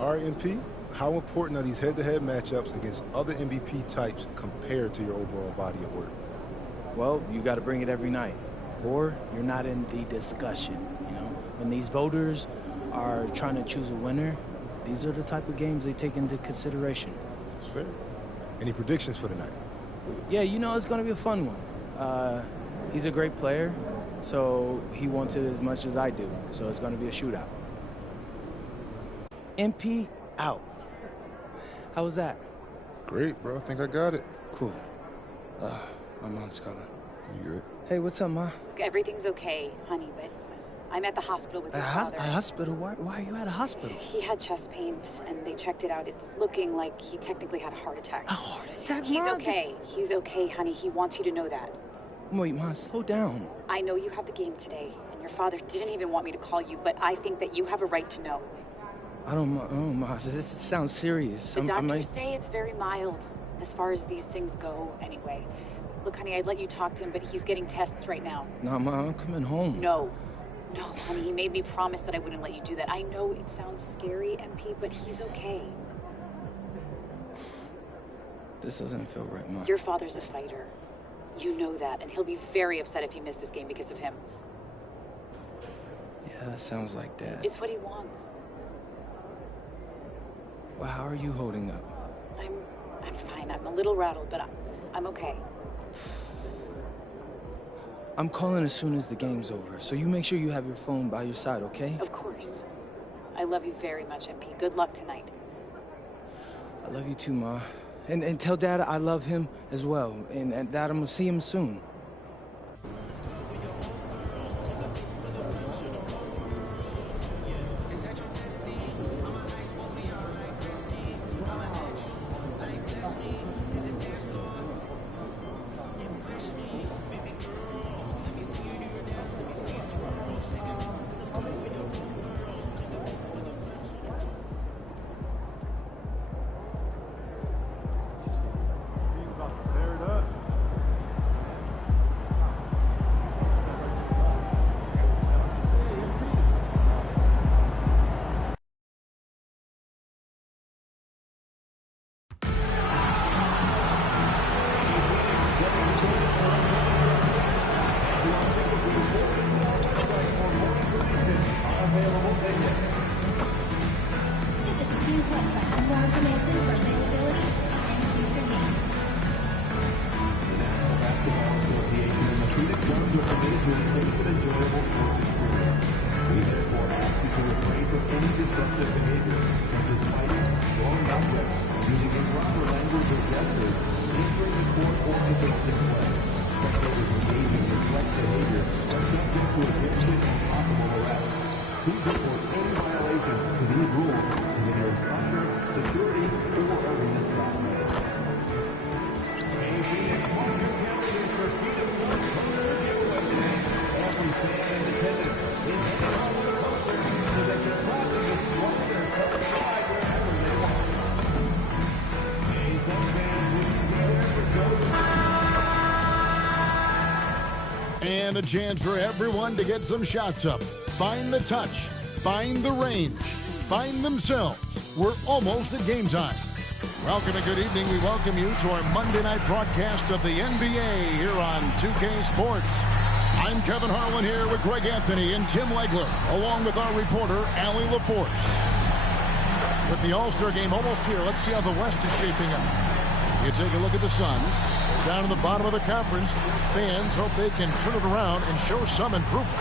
All right, MP, how important are these head-to-head matchups against other MVP types compared to your overall body of work? Well, you got to bring it every night, or you're not in the discussion. When these voters are trying to choose a winner, these are the type of games they take into consideration. It's fair. Any predictions for tonight? Yeah, it's going to be a fun one. He's a great player, so he wants it as much as I do, so it's going to be a shootout. MP out. How was that? Great, bro. I think I got it. Cool. My mom's calling. You good? Hey, what's up, Ma? Everything's okay, honey, but I'm at the hospital with your father. A hospital? Why are you at a hospital? He had chest pain, and they checked it out. It's looking like he technically had a heart attack. A heart attack, He's Ma? okay. He's okay, honey. He wants you to know that. Wait, Ma, slow down. I know you have the game today, and your father didn't even want me to call you, but I think that you have a right to know. I don't know, Ma. This sounds serious. The doctors say it's very mild, as far as these things go, anyway. Look, honey, I'd let you talk to him, but he's getting tests right now. No, Ma, I'm coming home. No, honey, he made me promise that I wouldn't let you do that. I know it sounds scary, MP, but he's okay. This doesn't feel right, Ma. Your father's a fighter. You know that, and he'll be very upset if you miss this game because of him. Yeah, that sounds like Dad. It's what he wants. Well, how are you holding up? I'm fine. I'm a little rattled, but I'm okay. I'm calling as soon as the game's over, so you make sure you have your phone by your side, okay? Of course. I love you very much, MP. Good luck tonight. I love you too, Ma. And tell Dad I love him as well, and that I'm gonna see him soon. And a chance for everyone to get some shots up. Find the touch. Find the range. Find themselves. We're almost at game time. Welcome and good evening. We welcome you to our Monday night broadcast of the NBA here on 2K Sports. I'm Kevin Harlan here with Greg Anthony and Tim Legler, along with our reporter, Allie LaForce. With the All-Star game almost here, let's see how the West is shaping up. You take a look at the Suns. Down in the bottom of the conference, fans hope they can turn it around and show some improvement.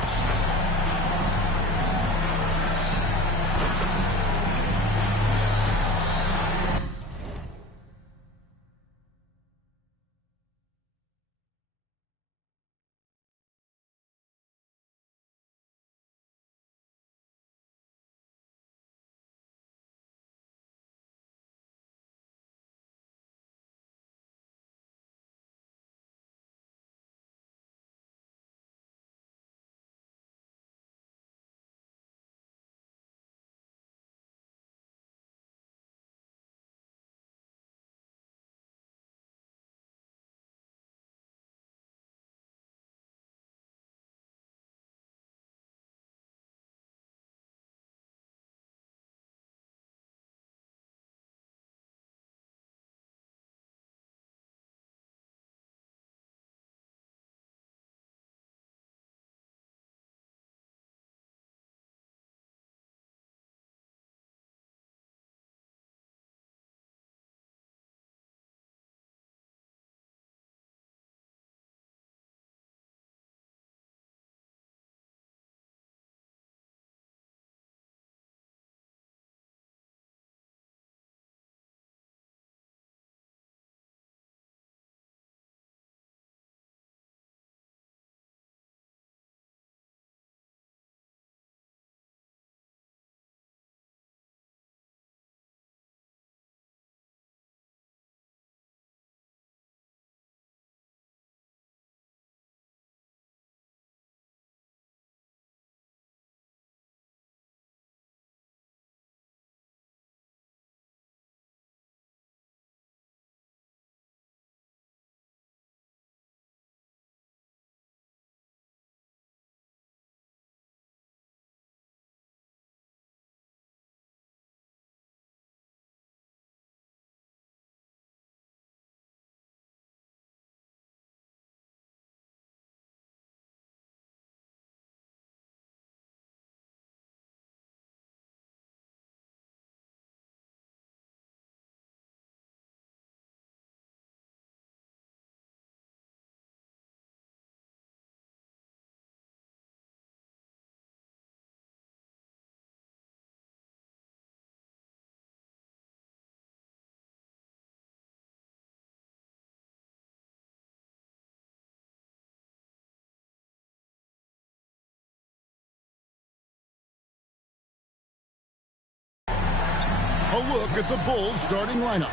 A look at the Bulls starting lineup.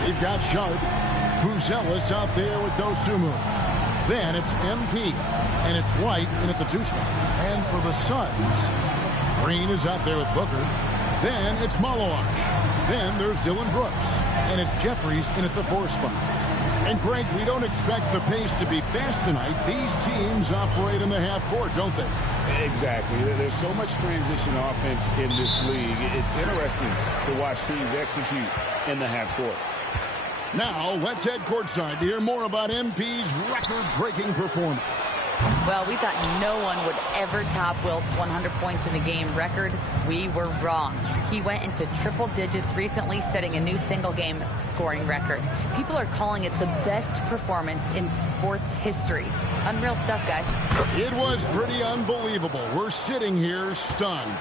They've got Sharp, Buzelis out there with Dosunmu. Then it's MP, and it's White in at the 2 spot. And for the Suns, Green is out there with Booker. Then it's Maloach. Then there's Dylan Brooks. And it's Jeffries in at the 4 spot. And Greg, we don't expect the pace to be fast tonight. These teams operate in the half court, don't they? Exactly. There's so much transition offense in this league. It's interesting to watch teams execute in the half court. Now, let's head courtside to hear more about MP's record-breaking performance. Well, we thought no one would ever top Wilt's 100 points in a game record. We were wrong. He went into triple digits recently, setting a new single-game scoring record. People are calling it the best performance in sports history. Unreal stuff, guys. It was pretty unbelievable. We're sitting here stunned.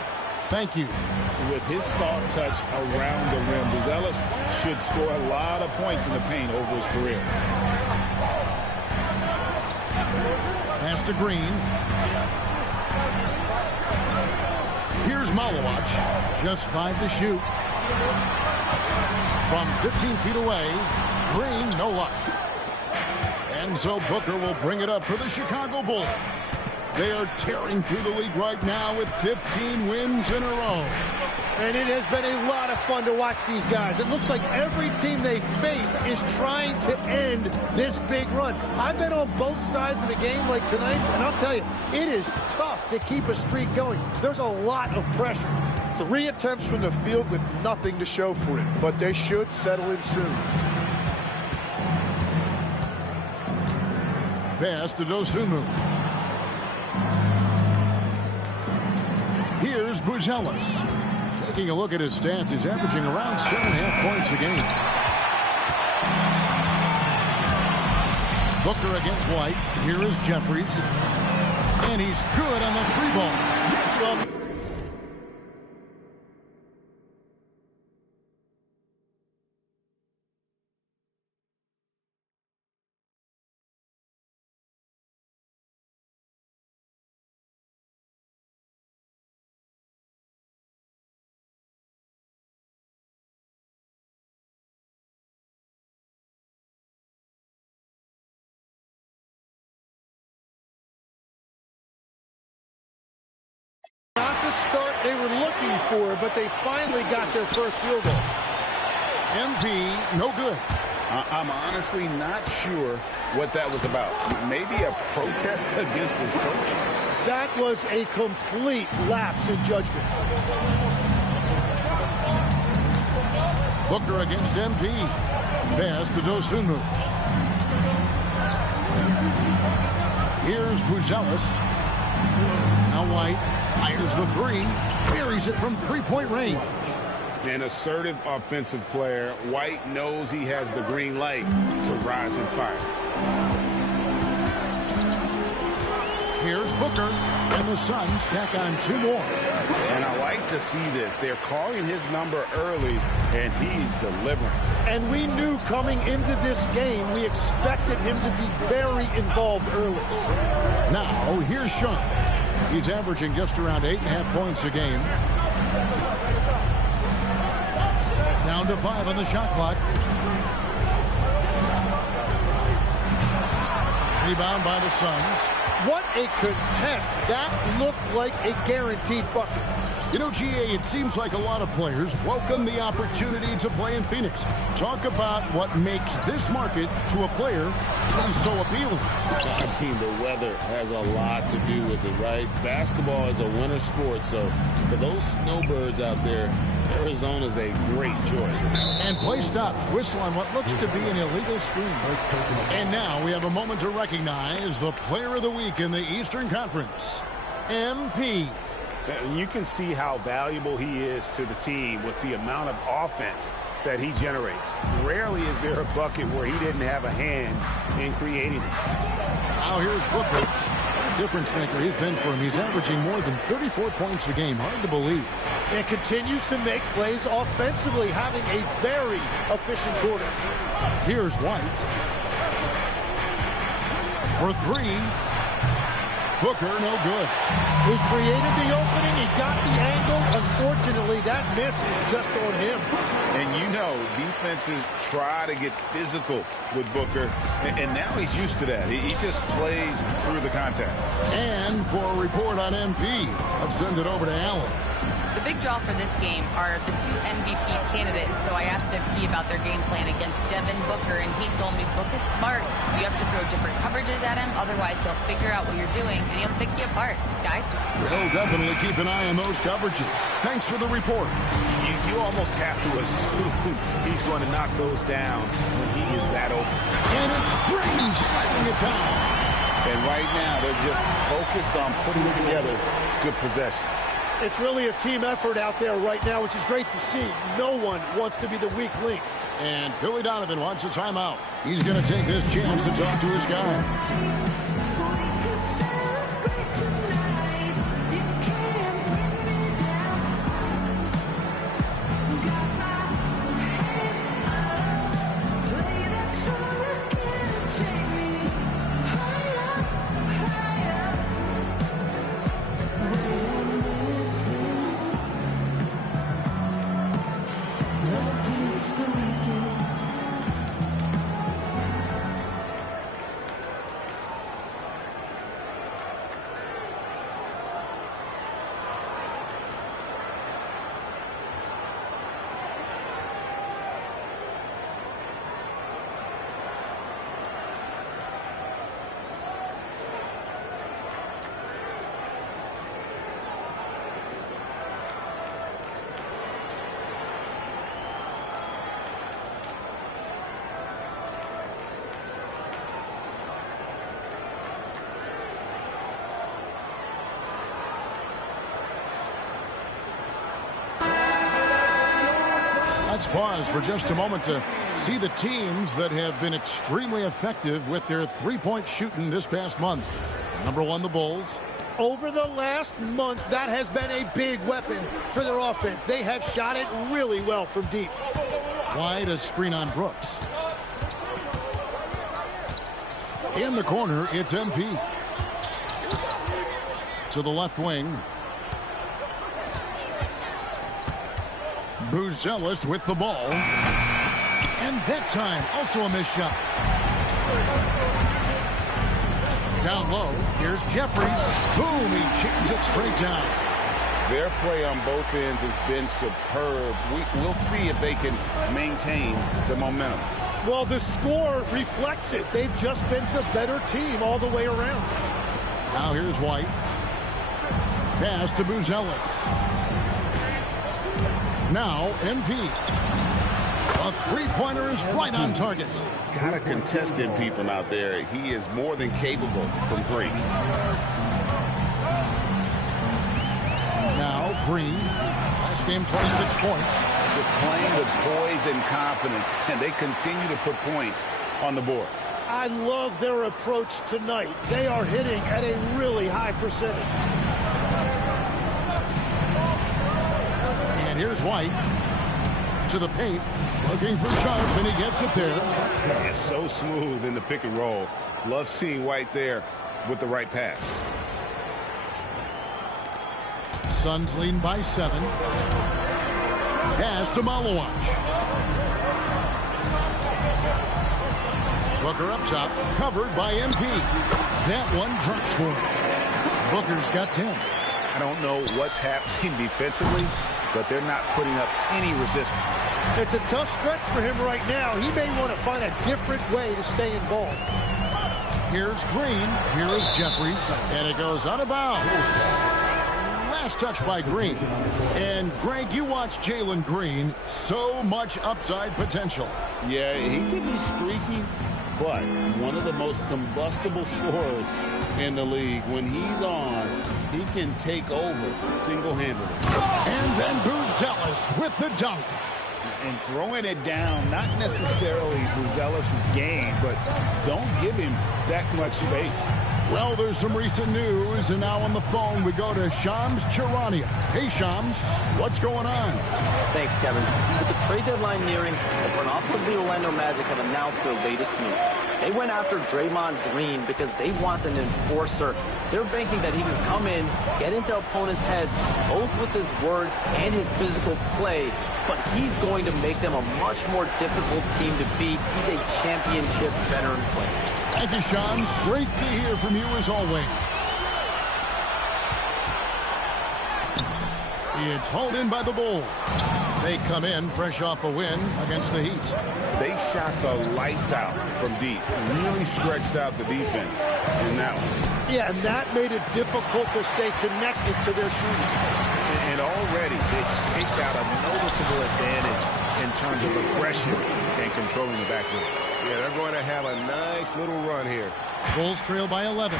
Thank you. With his soft touch around the rim, Buzelis should score a lot of points in the paint over his career. Pass to Green. Here's Maloach. Just 5 to shoot. From 15 feet away, Green, no luck. And so Booker will bring it up for the Chicago Bulls. They are tearing through the league right now with 15 wins in a row. And it has been a lot of fun to watch these guys. It looks like every team they face is trying to end this big run. I've been on both sides of a game like tonight's, and I'll tell you, it is tough to keep a streak going. There's a lot of pressure. 3 attempts from the field with nothing to show for it, but they should settle in soon. Pass to Dosunmu. Here's Buzelis. Taking a look at his stats, he's averaging around 7.5 points a game. Booker against White. Here is Jeffries. And he's good on the 3-ball. Not the start they were looking for, but they finally got their first field goal. MP, no good. I'm honestly not sure what that was about. Maybe a protest against his coach. That was a complete lapse in judgment. Booker against MP. Pass to Dosunmu. Here's Buzelis. Now White fires the 3. Buries it from 3-point range. An assertive offensive player. White knows he has the green light to rise and fire. Here's Booker, and the Suns tack on 2 more. And I like to see this. They're calling his number early, and he's delivering. And we knew coming into this game, we expected him to be very involved early. Now, here's Sean. He's averaging just around 8.5 points a game. Down to 5 on the shot clock. Rebound by the Suns. What a contest. That looked like a guaranteed bucket. You know, GA, it seems like a lot of players welcome the opportunity to play in Phoenix. Talk about what makes this market to a player so appealing. I mean, the weather has a lot to do with it, right? Basketball is a winter sport, so for those snowbirds out there, Arizona's a great choice. And play stops. Whistle on what looks to be an illegal screen. And now we have a moment to recognize the player of the week in the Eastern Conference, MP. You can see how valuable he is to the team with the amount of offense that he generates. Rarely is there a bucket where he didn't have a hand in creating it. Now here's Booker. Difference maker he's been for him. He's averaging more than 34 points a game. Hard to believe. And continues to make plays offensively, having a very efficient quarter. Here's White. For 3. Booker, no good. He created the opening. He got the angle. Unfortunately, that miss is just on him. And you know, defenses try to get physical with Booker, and now he's used to that. He just plays through the contact. And for a report on MP, I'll send it over to Allen. The big draw for this game are the two MVP candidates, so I asked MP about their game plan against Devin Booker, and he told me Book is smart. You have to throw different coverages at him, otherwise he'll figure out what you're doing, and he'll pick you apart. Guys? We'll definitely keep an eye on those coverages. Thanks for the report. You almost have to assume he's going to knock those down when he is that open. And it's Green shutting it down. And right now, they're just focused on putting together good possession. It's really a team effort out there right now, which is great to see. No one wants to be the weak link. And Billy Donovan wants a timeout. He's going to take this chance to talk to his guy. Let's pause for just a moment to see the teams that have been extremely effective with their three-point shooting this past month. Number one, the Bulls. Over the last month, that has been a big weapon for their offense. They have shot it really well from deep. Wide, a screen on Brooks. In the corner, it's MP. To the left wing. Buzelis with the ball. And that time, also a missed shot. Down low, here's Jeffries. Boom, he jams it straight down. Their play on both ends has been superb. We'll see if they can maintain the momentum. Well, the score reflects it. They've just been the better team all the way around. Now here's White. Pass to Buzelis. Now, MP. A three-pointer is right on target. Got to contest MP from out there. He is more than capable from three. Now, Green. Last game, 26 points. Just playing with poise and confidence, and they continue to put points on the board. I love their approach tonight. They are hitting at a really high percentage. And here's White to the paint, looking for Sharp, and he gets it there. It's so smooth in the pick and roll. Love seeing White there with the right pass. Suns leading by 7. Pass to Malawach. Booker up top, covered by MP. That one drops for him. Booker's got 10. I don't know what's happening defensively, but they're not putting up any resistance. It's a tough stretch for him right now. He may want to find a different way to stay involved. Here's Green. Here is Jeffries. And it goes out of bounds. Last touch by Green. And, Greg, you watch Jalen Green. So much upside potential. Yeah, he can be streaky, but one of the most combustible scorers in the league. When he's on, he can take over single-handedly. And then Buzelis with the dunk. And throwing it down, not necessarily Buzelis' game, but don't give him that much space. Well, there's some recent news, and now on the phone we go to Shams Charania. Hey, Shams, what's going on? Thanks, Kevin. With the trade deadline nearing, the front office of the Orlando Magic have announced their latest move. They went after Draymond Green because they want an enforcer. They're banking that he can come in, get into opponents' heads, both with his words and his physical play, but he's going to make them a much more difficult team to beat. He's a championship veteran player. Thank you, Shams. Great to hear from you as always. It's hauled in by the Bulls. They come in fresh off a win against the Heat. They shot the lights out from deep. Really stretched out the defense in that one. Yeah, and that made it difficult to stay connected to their shooting. And already they've staked out a noticeable advantage in terms of aggression and controlling the backcourt. Yeah, they're going to have a nice little run here. Bulls trail by 11.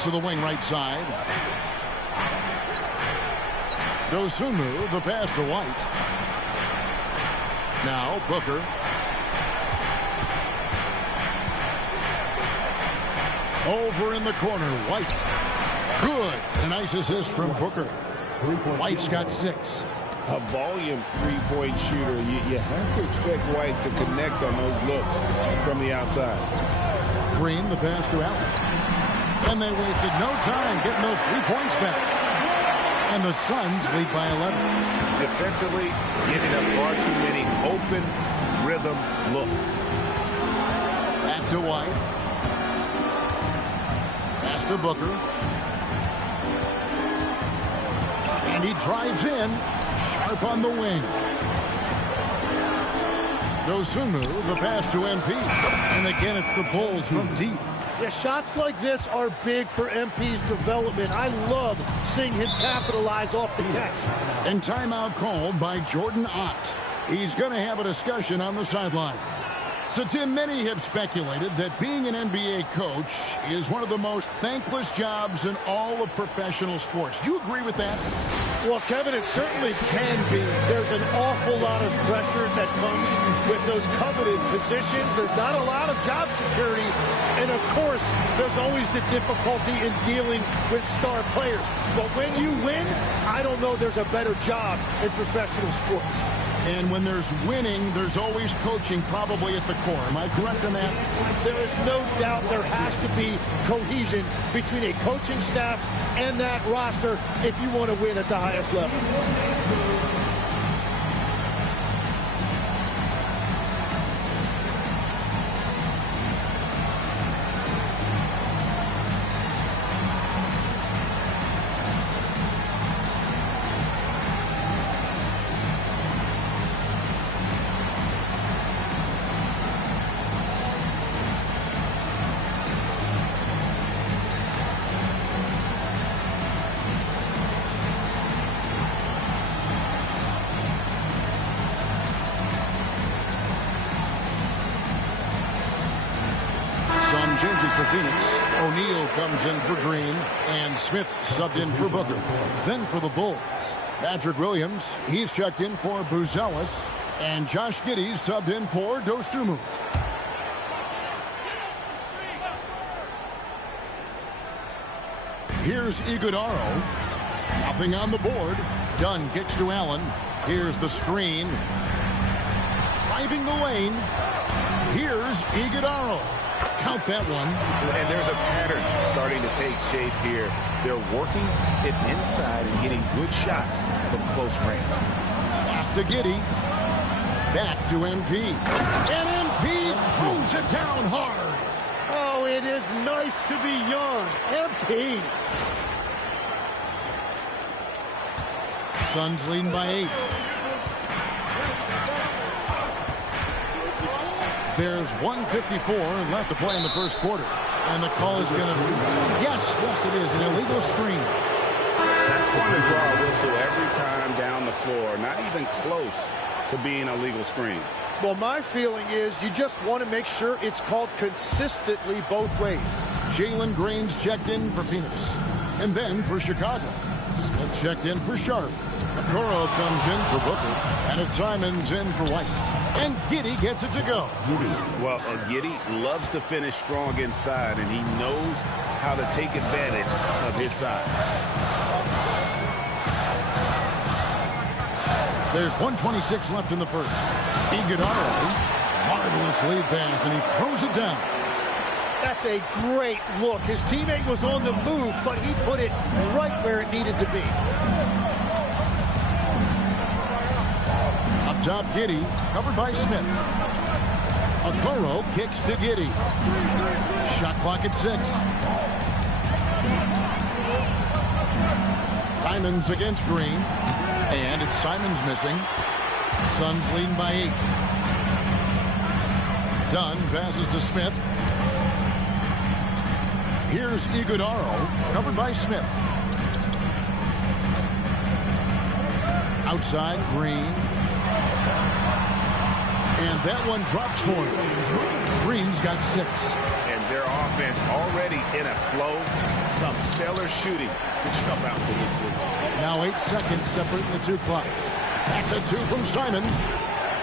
To the wing right side. Dosunmu, the pass to White. Now Booker. Over in the corner, White. Good. A nice assist from Booker. White's got 6. A volume three-point shooter. You have to expect White to connect on those looks from the outside. Green, the pass to Allen. And they wasted no time getting those 3 points back. And the Suns lead by 11. Defensively, giving up far too many open rhythm looks. Back to White. Pass to Booker. And he drives in. Sharp on the wing. Dosunmu, the pass to MP. And again, it's the Bulls from deep. Yeah, shots like this are big for MP's development. I love seeing him capitalize off the catch. And timeout called by Jordan Ott. He's going to have a discussion on the sideline. So, Tim, many have speculated that being an NBA coach is one of the most thankless jobs in all of professional sports. Do you agree with that? Well, Kevin, it certainly can be. There's an awful lot of pressure that comes with those coveted positions. There's not a lot of job security. And, of course, there's always the difficulty in dealing with star players. But when you win, I don't know there's a better job in professional sports. And when there's winning, there's always coaching probably at the core. Am I correct on that? There is no doubt there has to be cohesion between a coaching staff and that roster if you want to win at the highest level. Changes for Phoenix. O'Neal comes in for Green, and Smith subbed in for Booker. Then for the Bulls, Patrick Williams, he's checked in for Buzelis, and Josh Giddey subbed in for Dosunmu. Here's Iguodala. Nothing on the board. Dunn kicks to Allen. Here's the screen. Driving the lane. Here's Iguodala. Count that one. And there's a pattern starting to take shape here. They're working it inside and getting good shots from close range. Pass to Giddey. Back to MP. And MP throws it down hard. Oh, it is nice to be young. MP. Suns leading by 8. There's 1:54 left to play in the first quarter. And the call is going to be, yes, it is, an illegal screen. That's going to draw a whistle every time down the floor. Not even close to being a legal screen. Well, my feeling is you just want to make sure it's called consistently both ways. Jalen Green's checked in for Phoenix. And then for Chicago, Smith checked in for Sharp. Okoro comes in for Booker. And it's Simons in for White. And Giddey gets it to go. Well, Giddey loves to finish strong inside, and he knows how to take advantage of his size. There's 1:26 left in the first. Iguodala, marvelous lead pass, and he throws it down. That's a great look. His teammate was on the move, but he put it right where it needed to be. Up top, Giddey, covered by Smith. Okoro kicks to Giddey. Shot clock at 6. Simons against Green. And it's Simons missing. Suns leading by 8. Dunn passes to Smith. Here's Iguodala, covered by Smith. Outside, Green. And that one drops for him. Green's got 6. And their offense already in a flow. Some stellar shooting to jump out to this league. Now 8 seconds separating the two clocks. That's a 2 from Simons.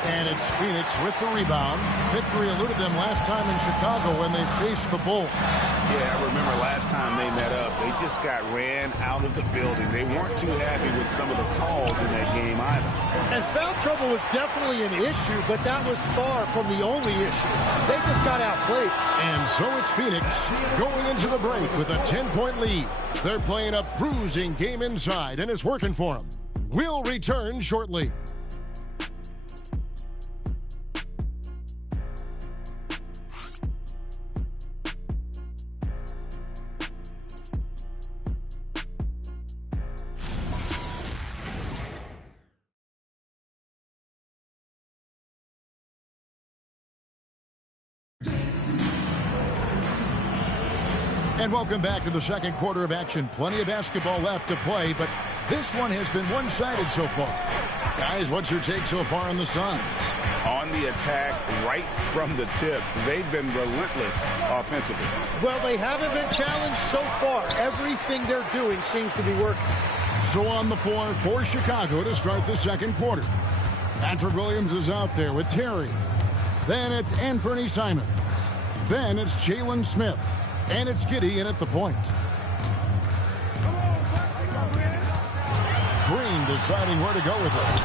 And it's Phoenix with the rebound. Victory eluded them last time in Chicago when they faced the Bulls. Yeah, I remember last time they met up, they just got ran out of the building. They weren't too happy with some of the calls in that game either. And foul trouble was definitely an issue, but that was far from the only issue. They just got outplayed. And so it's Phoenix going into the break with a 10-point lead. They're playing a bruising game inside, and it's working for them. We'll return shortly. And welcome back to the second quarter of action. Plenty of basketball left to play, but this one has been one-sided so far. Guys, what's your take so far on the Suns? On the attack, right from the tip, they've been relentless offensively. Well, they haven't been challenged so far. Everything they're doing seems to be working. So on the floor for Chicago to start the second quarter. Patrick Williams is out there with Terry. Then it's Anthony Simons. Then it's Jalen Smith. And it's Giddey in at the point. Green deciding where to go with it.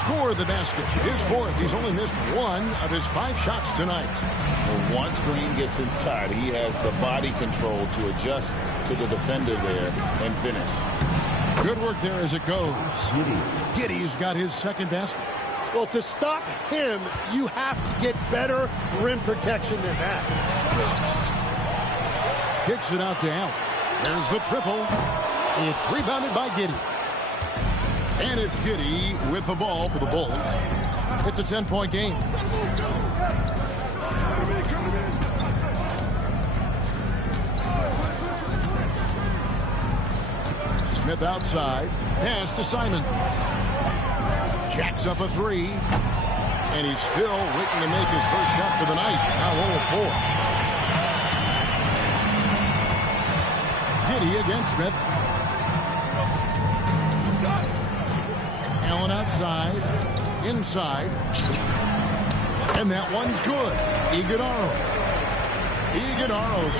Score the basket. His 4th. He's only missed 1 of his 5 shots tonight. Well, once Green gets inside, he has the body control to adjust to the defender there and finish. Good work there as it goes. Giddey's got his 2nd basket. Well, to stop him, you have to get better rim protection than that. Kicks it out to Allen. There's the triple. It's rebounded by Giddey. And it's Giddey with the ball for the Bulls. It's a 10-point game. Smith outside. Pass to Simons. Jacks up a 3. And he's still waiting to make his first shot for the night. Now 0 of 4. Giddey against Smith. Allen outside. Inside. And that one's good. Iguodala's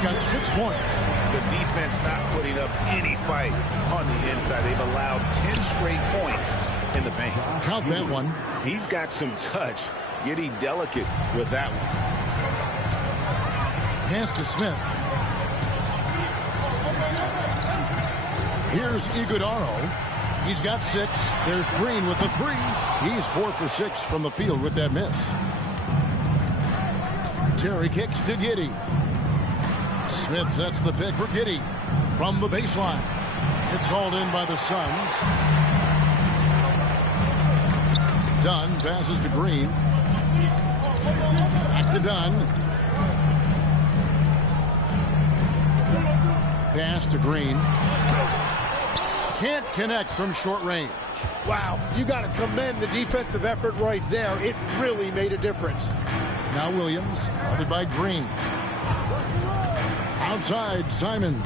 got 6 points. The defense not putting up any fight on the inside. They've allowed 10 straight points in the paint. Count that one. He's got some touch. Giddey delicate with that one. Pass to Smith. Here's Iguodala. He's got 6. There's Green with the 3. He's 4 for 6 from the field with that miss. Terry kicks to Giddey. Smith sets the pick for Giddey from the baseline. It's hauled in by the Suns. Dunn passes to Green. Back to Dunn. Pass to Green. Can't connect from short range. Wow, you got to commend the defensive effort right there. It really made a difference. Now Williams, guarded by Green. Outside, Simon.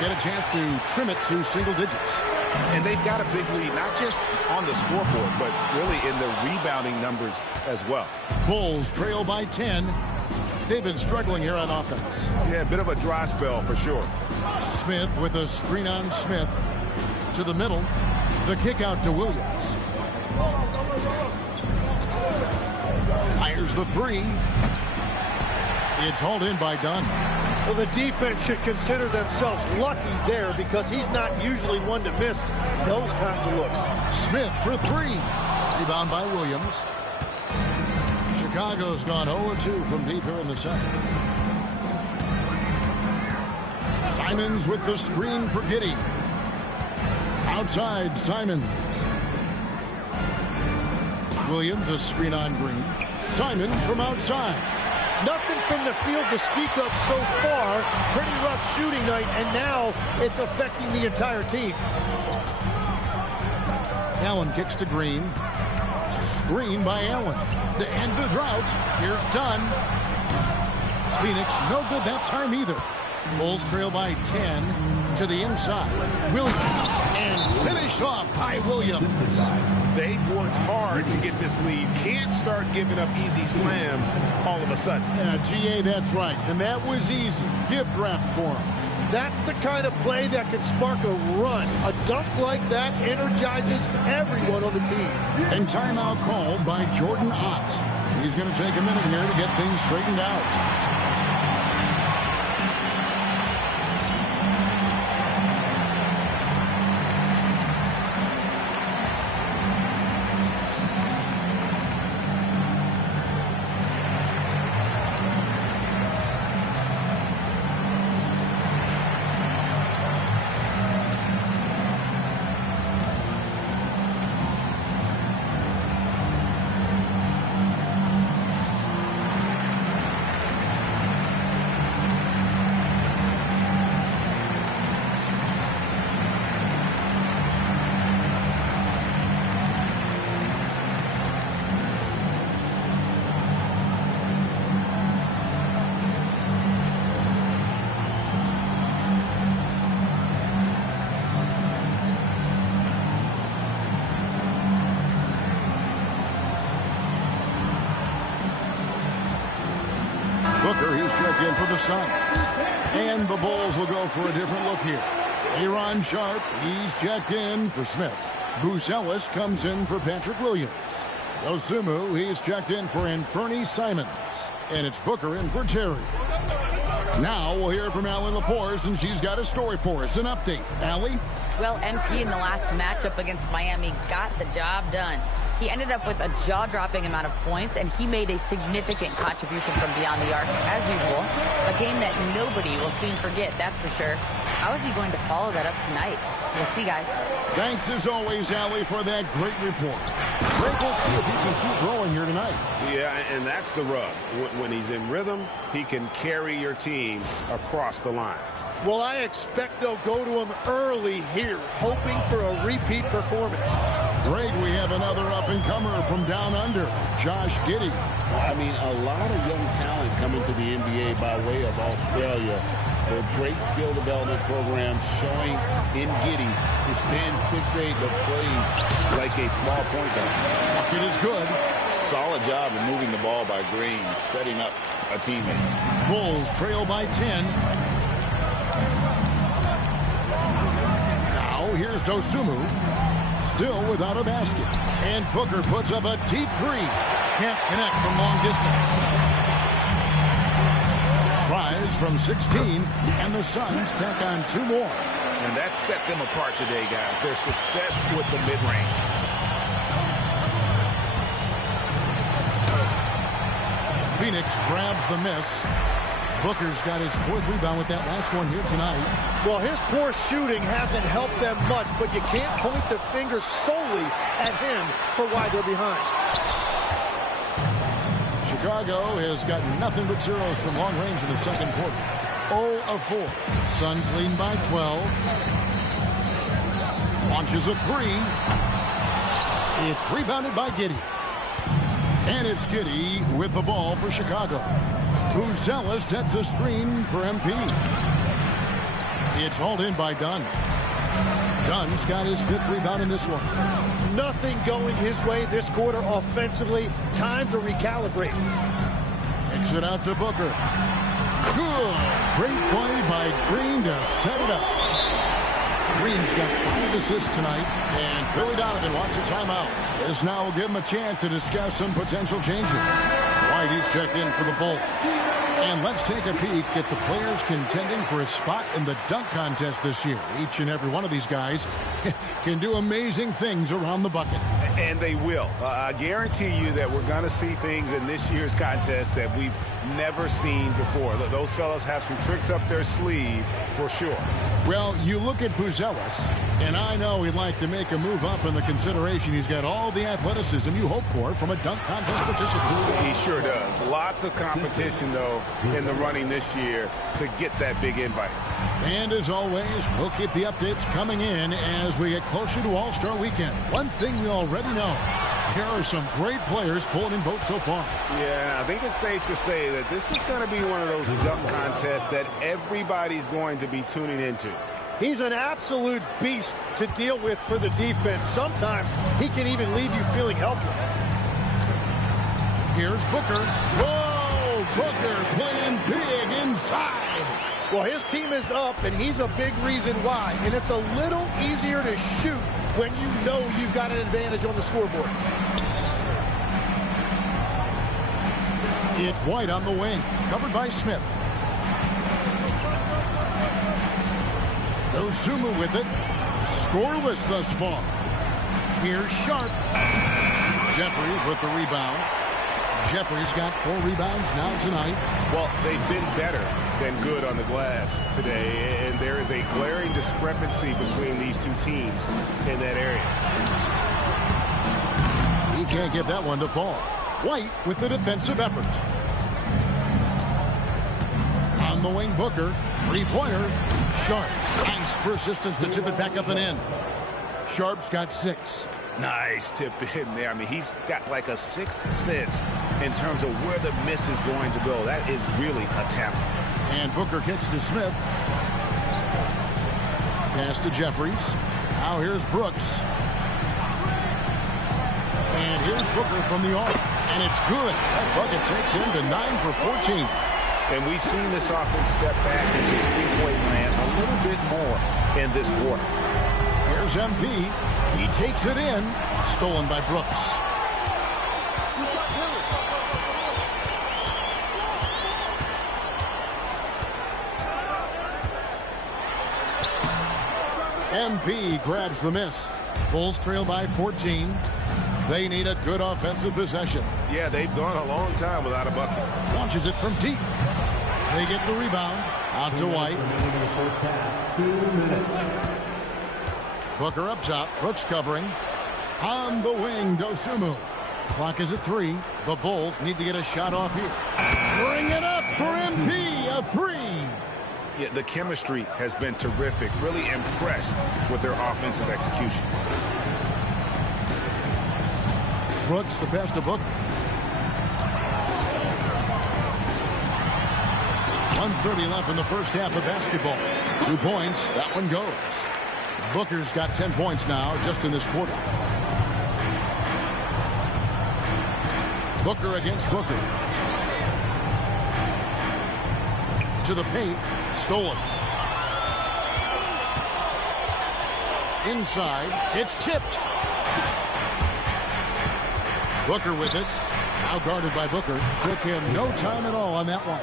get a chance to trim it to single digits. And they've got a big lead, not just on the scoreboard, but really in the rebounding numbers as well. Bulls trail by 10. They've been struggling here on offense. Yeah, a bit of a dry spell for sure. Smith with a screen on Smith. To the middle. The kick out to Williams. Fires the three. It's hauled in by Dunn. Well, the defense should consider themselves lucky there because he's not usually one to miss those kinds of looks. Smith for three. Rebound by Williams. Chicago's gone 0-2 from deep here in the second. Simons with the screen for Giddey. Outside, Simons. Williams, a screen on Green. Simons from outside. Nothing from the field to speak of so far. Pretty rough shooting night, and now it's affecting the entire team. Allen kicks to Green. Green by Allen. To end the drought, here's Dunn. Phoenix, no good that time either. Bulls trail by 10 to the inside. Williams, and finished off by Williams. They've worked hard to get this lead. Can't start giving up easy slams all of a sudden. Yeah, GA, that's right. And that was easy. Gift wrap for him. That's the kind of play that can spark a run. A dunk like that energizes everyone on the team. And timeout called by Jordan Ott. He's going to take a minute here to get things straightened out. Booker, he's checked in for the Suns. And the Bulls will go for a different look here. Aaron Sharp, he's checked in for Smith. Bucelis comes in for Patrick Williams. Dosumu, he's checked in for Anfernee Simons. And it's Booker in for Terry. Now we'll hear from Allie LaForce, and she's got a story for us. An update. Allie? Well, MP in the last matchup against Miami got the job done. He ended up with a jaw-dropping amount of points, and he made a significant contribution from beyond the arc, as usual. A game that nobody will soon forget, that's for sure. How is he going to follow that up tonight? We'll see, guys. Thanks, as always, Allie, for that great report. Great, we'll see if he can keep rolling here tonight. Yeah, and that's the rub. When he's in rhythm, he can carry your team across the line. Well, I expect they'll go to him early here, hoping for a repeat performance. Greg, we have another up-and-comer from down under, Josh Giddey. I mean, a lot of young talent coming to the NBA by way of Australia. Their great skill development programs showing in Giddey, who stands 6'8", but plays like a small point guard. It is good. Solid job of moving the ball by Green, setting up a teammate. Bulls trail by 10. Now here's Dosumu, still without a basket. And Booker puts up a deep three. Can't connect from long distance. Tries from 16, and the Suns tack on two more. And that set them apart today, guys. Their success with the mid-range. Phoenix grabs the miss. Booker's got his fourth rebound with that last one here tonight. Well, his poor shooting hasn't helped them much, but you can't point the finger solely at him for why they're behind. Chicago has got nothing but zeros from long range in the second quarter. 0 of 4. Suns lead by 12. Launches a three. It's rebounded by Giddey. And it's Giddey with the ball for Chicago. Bucelis sets a screen for MP. It's hauled in by Dunn. Dunn's got his 5th rebound in this one. Nothing going his way this quarter offensively. Time to recalibrate. Kicks it out to Booker. Good. Great play by Green to set it up. Green's got 5 assists tonight, and Billy Donovan wants a timeout. This now will give him a chance to discuss some potential changes. Whitey's checked in for the Bulls. And let's take a peek at the players contending for a spot in the dunk contest this year. Each and every one of these guys can do amazing things around the bucket. And they will. I guarantee you that we're going to see things in this year's contest that we've never seen before. Those fellas have some tricks up their sleeve for sure. Well, you look at Buzelis, and I know he'd like to make a move up in the consideration. He's got all the athleticism you hope for from a dunk contest participant. He sure does. Lots of competition, though, in the running this year to get that big invite. And as always, we'll keep the updates coming in as we get closer to All-Star Weekend. One thing we already know, here are some great players pulling in votes so far. Yeah, I think it's safe to say that this is going to be one of those dunk contests that everybody's going to be tuning into. He's an absolute beast to deal with for the defense. Sometimes he can even leave you feeling helpless. Here's Booker. Whoa, Booker playing big inside. Well, his team is up, and he's a big reason why. And it's a little easier to shoot when you know you've got an advantage on the scoreboard. It's White on the wing, covered by Smith. Dosunmu with it. Scoreless thus far. Here's Sharp. Jeffries with the rebound. Jeffries got 4 rebounds now tonight. Well, they've been better than good on the glass today, and there is a glaring discrepancy between these two teams in that area. He can't get that one to fall. White with the defensive effort. On the wing, Booker. 3-pointer. Sharp. Nice persistence to tip it back up and in. Sharp's got 6. Nice tip in there. I mean, he's got like a 6th sense in terms of where the miss is going to go. That is really a talent. And Booker kicks to Smith. Pass to Jeffries. Now here's Brooks. And here's Booker from the arc. And it's good. That bucket takes him to 9 for 14. And we've seen this offense step back into three-point land a little bit more in this quarter. Here's MP. He takes it in. Stolen by Brooks. MP grabs the miss. Bulls trail by 14. They need a good offensive possession. Yeah, they've gone a long time without a bucket. Launches it from deep. They get the rebound. Out to White. 2 minutes. Booker up top. Brooks covering. On the wing, Dosunmu. Clock is at 3. The Bulls need to get a shot off here. Bring it up for MP. A 3. Yeah, the chemistry has been terrific. Really impressed with their offensive execution. Brooks, the pass to Booker. 1:30 left in the first half of basketball. 2 points. That one goes. Booker's got 10 points now just in this quarter. Booker against Booker. To the paint. Stolen. Inside. It's tipped. Booker with it. Now guarded by Booker. Took him no time at all on that one.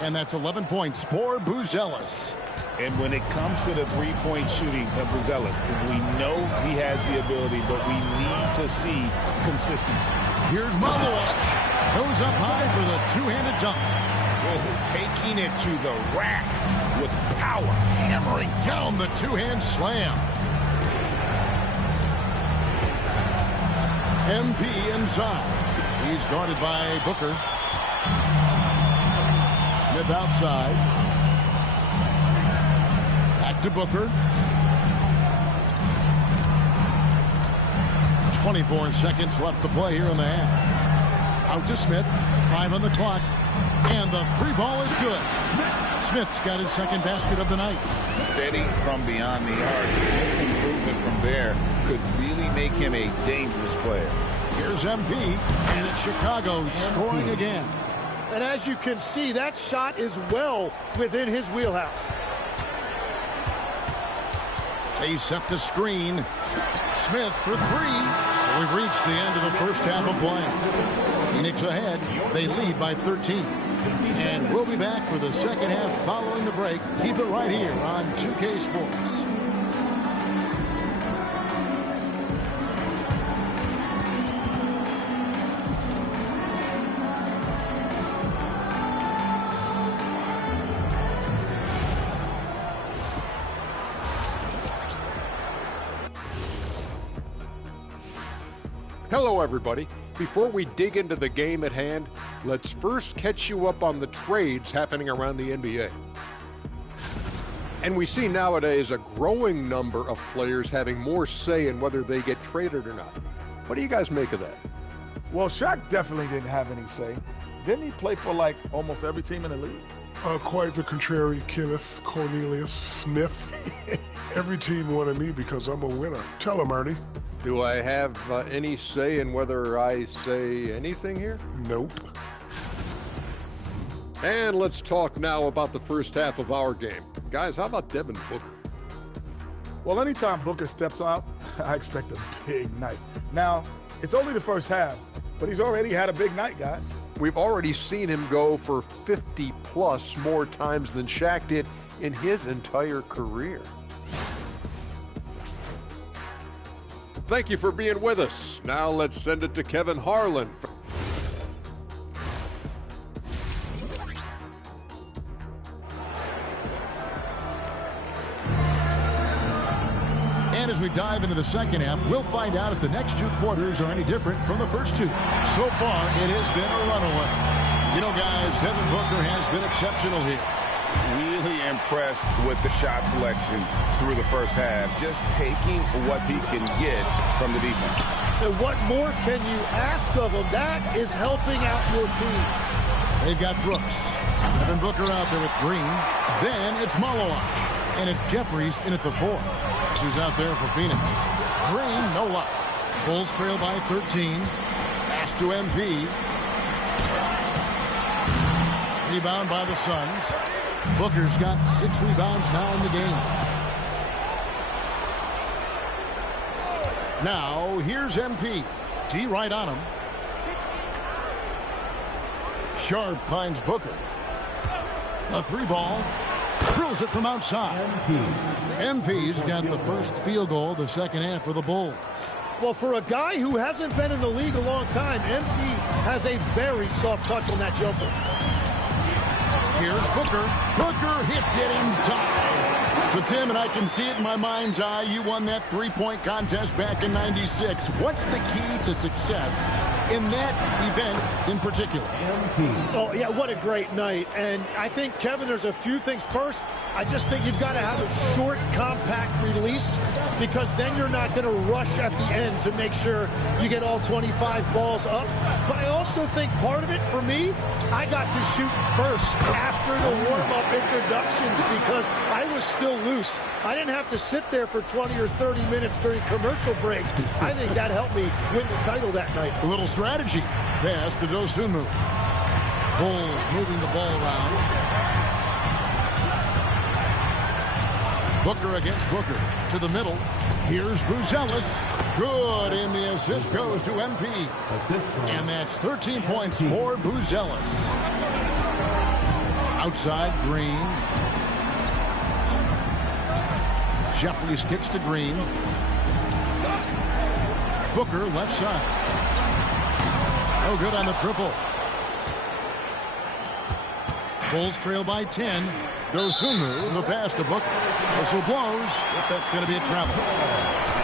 And that's 11 points for Buzelis. And when it comes to the three-point shooting of Buzelis, we know he has the ability, but we need to see consistency. Here's Malowich. Goes up high for the two-handed dunk. Taking it to the rack with power. Hammering down the two-hand slam. MP inside. He's guarded by Booker. Smith outside. Back to Booker. 24 seconds left to play here in the half. Out to Smith. 5 on the clock. And the 3 ball is good. Smith's got his second basket of the night. Steady from beyond the arc. Smith's improvement from there could really make him a dangerous player. Here's MP, and it's Chicago scoring again. And as you can see, that shot is well within his wheelhouse. They set the screen. Smith for 3. So we've reached the end of the first half of play. Phoenix ahead. They lead by 13. And we'll be back for the second half following the break. Keep it right here on 2K Sports. Hello, everybody. Before we dig into the game at hand, let's first catch you up on the trades happening around the NBA. And we see nowadays a growing number of players having more say in whether they get traded or not. What do you guys make of that? Well, Shaq definitely didn't have any say. Didn't he play for like almost every team in the league? Quite the contrary, Kenneth Cornelius Smith. Every team wanted me because I'm a winner. Tell him, Ernie. Do I have any say in whether I say anything here? Nope. And let's talk now about the first half of our game. Guys, how about Devin Booker? Well, anytime Booker steps out, I expect a big night. Now, it's only the first half, but he's already had a big night, guys. We've already seen him go for 50-plus more times than Shaq did in his entire career. Thank you for being with us. Now let's send it to Kevin Harlan. And as we dive into the second half, we'll find out if the next 2 quarters are any different from the first 2. So far, it has been a runaway. You know, guys, Devin Booker has been exceptional here. Really impressed with the shot selection through the first half. Just taking what he can get from the defense. And what more can you ask of him? That is helping out your team. They've got Brooks. Devin Booker out there with Green. Then it's Malone. And it's Jeffries in at the 4. Who's out there for Phoenix. Green, no luck. Bulls trail by 13. Pass to MP. Rebound by the Suns. Booker's got 6 rebounds now in the game. Now, here's MP. D right on him. Sharp finds Booker. A 3 ball. Drills it from outside. MP's got the first field goal the second half for the Bulls. Well, for a guy who hasn't been in the league a long time, MP has a very soft touch on that jumper. Here's Booker. Booker hits it inside. So, Tim, and I can see it in my mind's eye, you won that 3-point contest back in '96. What's the key to success in that event in particular? Oh, yeah, what a great night. And I think, Kevin, there's a few things. First, I just think you've got to have a short, compact release, because then you're not going to rush at the end to make sure you get all 25 balls up. But I also think part of it, for me, I got to shoot first after the warm-up introductions because I was still loose. I didn't have to sit there for 20 or 30 minutes during commercial breaks. I think that helped me win the title that night. A little strategy. Pass to Dosunmu. Bulls moving the ball around. Booker against Booker to the middle. Here's Buzelis. Good, and the assist goes to MP. And that's 13 points for Buzelis. Outside, Green. Jeffries kicks to Green. Booker left side. No good on the triple. Bulls trail by 10. Dosunmu, the pass to Booker. Whistle blows, but that's going to be a travel.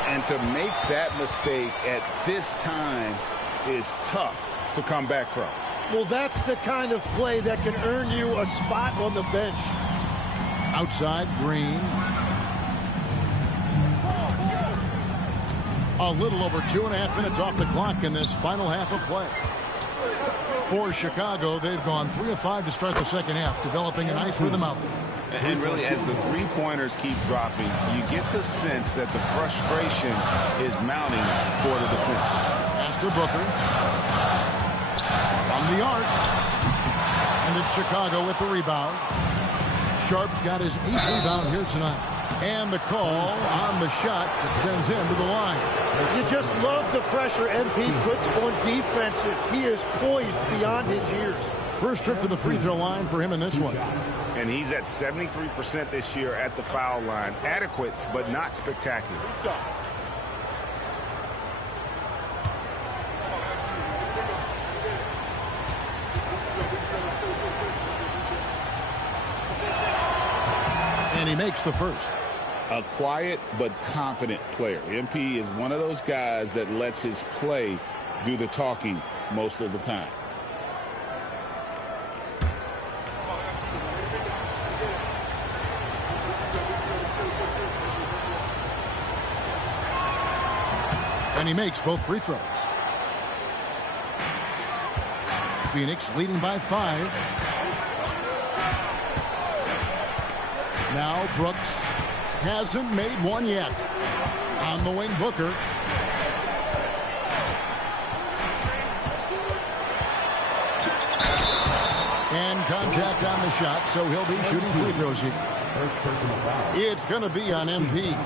And to make that mistake at this time is tough to come back from. Well, that's the kind of play that can earn you a spot on the bench. Outside, Green. A little over 2.5 minutes off the clock in this final half of play. For Chicago, they've gone 3 of 5 to start the second half, developing a nice rhythm out there. And really, as the three-pointers keep dropping, you get the sense that the frustration is mounting for the defense. Pass to Booker. From the arc. And it's Chicago with the rebound. Sharp's got his 8th rebound here tonight. And the call on the shot that sends him to the line. You just love the pressure MP puts on defenses. He is poised beyond his years. First trip to the free throw line for him in this one. And he's at 73% this year at the foul line. Adequate, but not spectacular. And he makes the first. A quiet but confident player. MP is one of those guys that lets his play do the talking most of the time. And he makes both free throws. Phoenix leading by 5. Now Brooks hasn't made one yet. On the wing, Booker. And contact on the shot, so he'll be shooting free throws here. It's going to be on MP.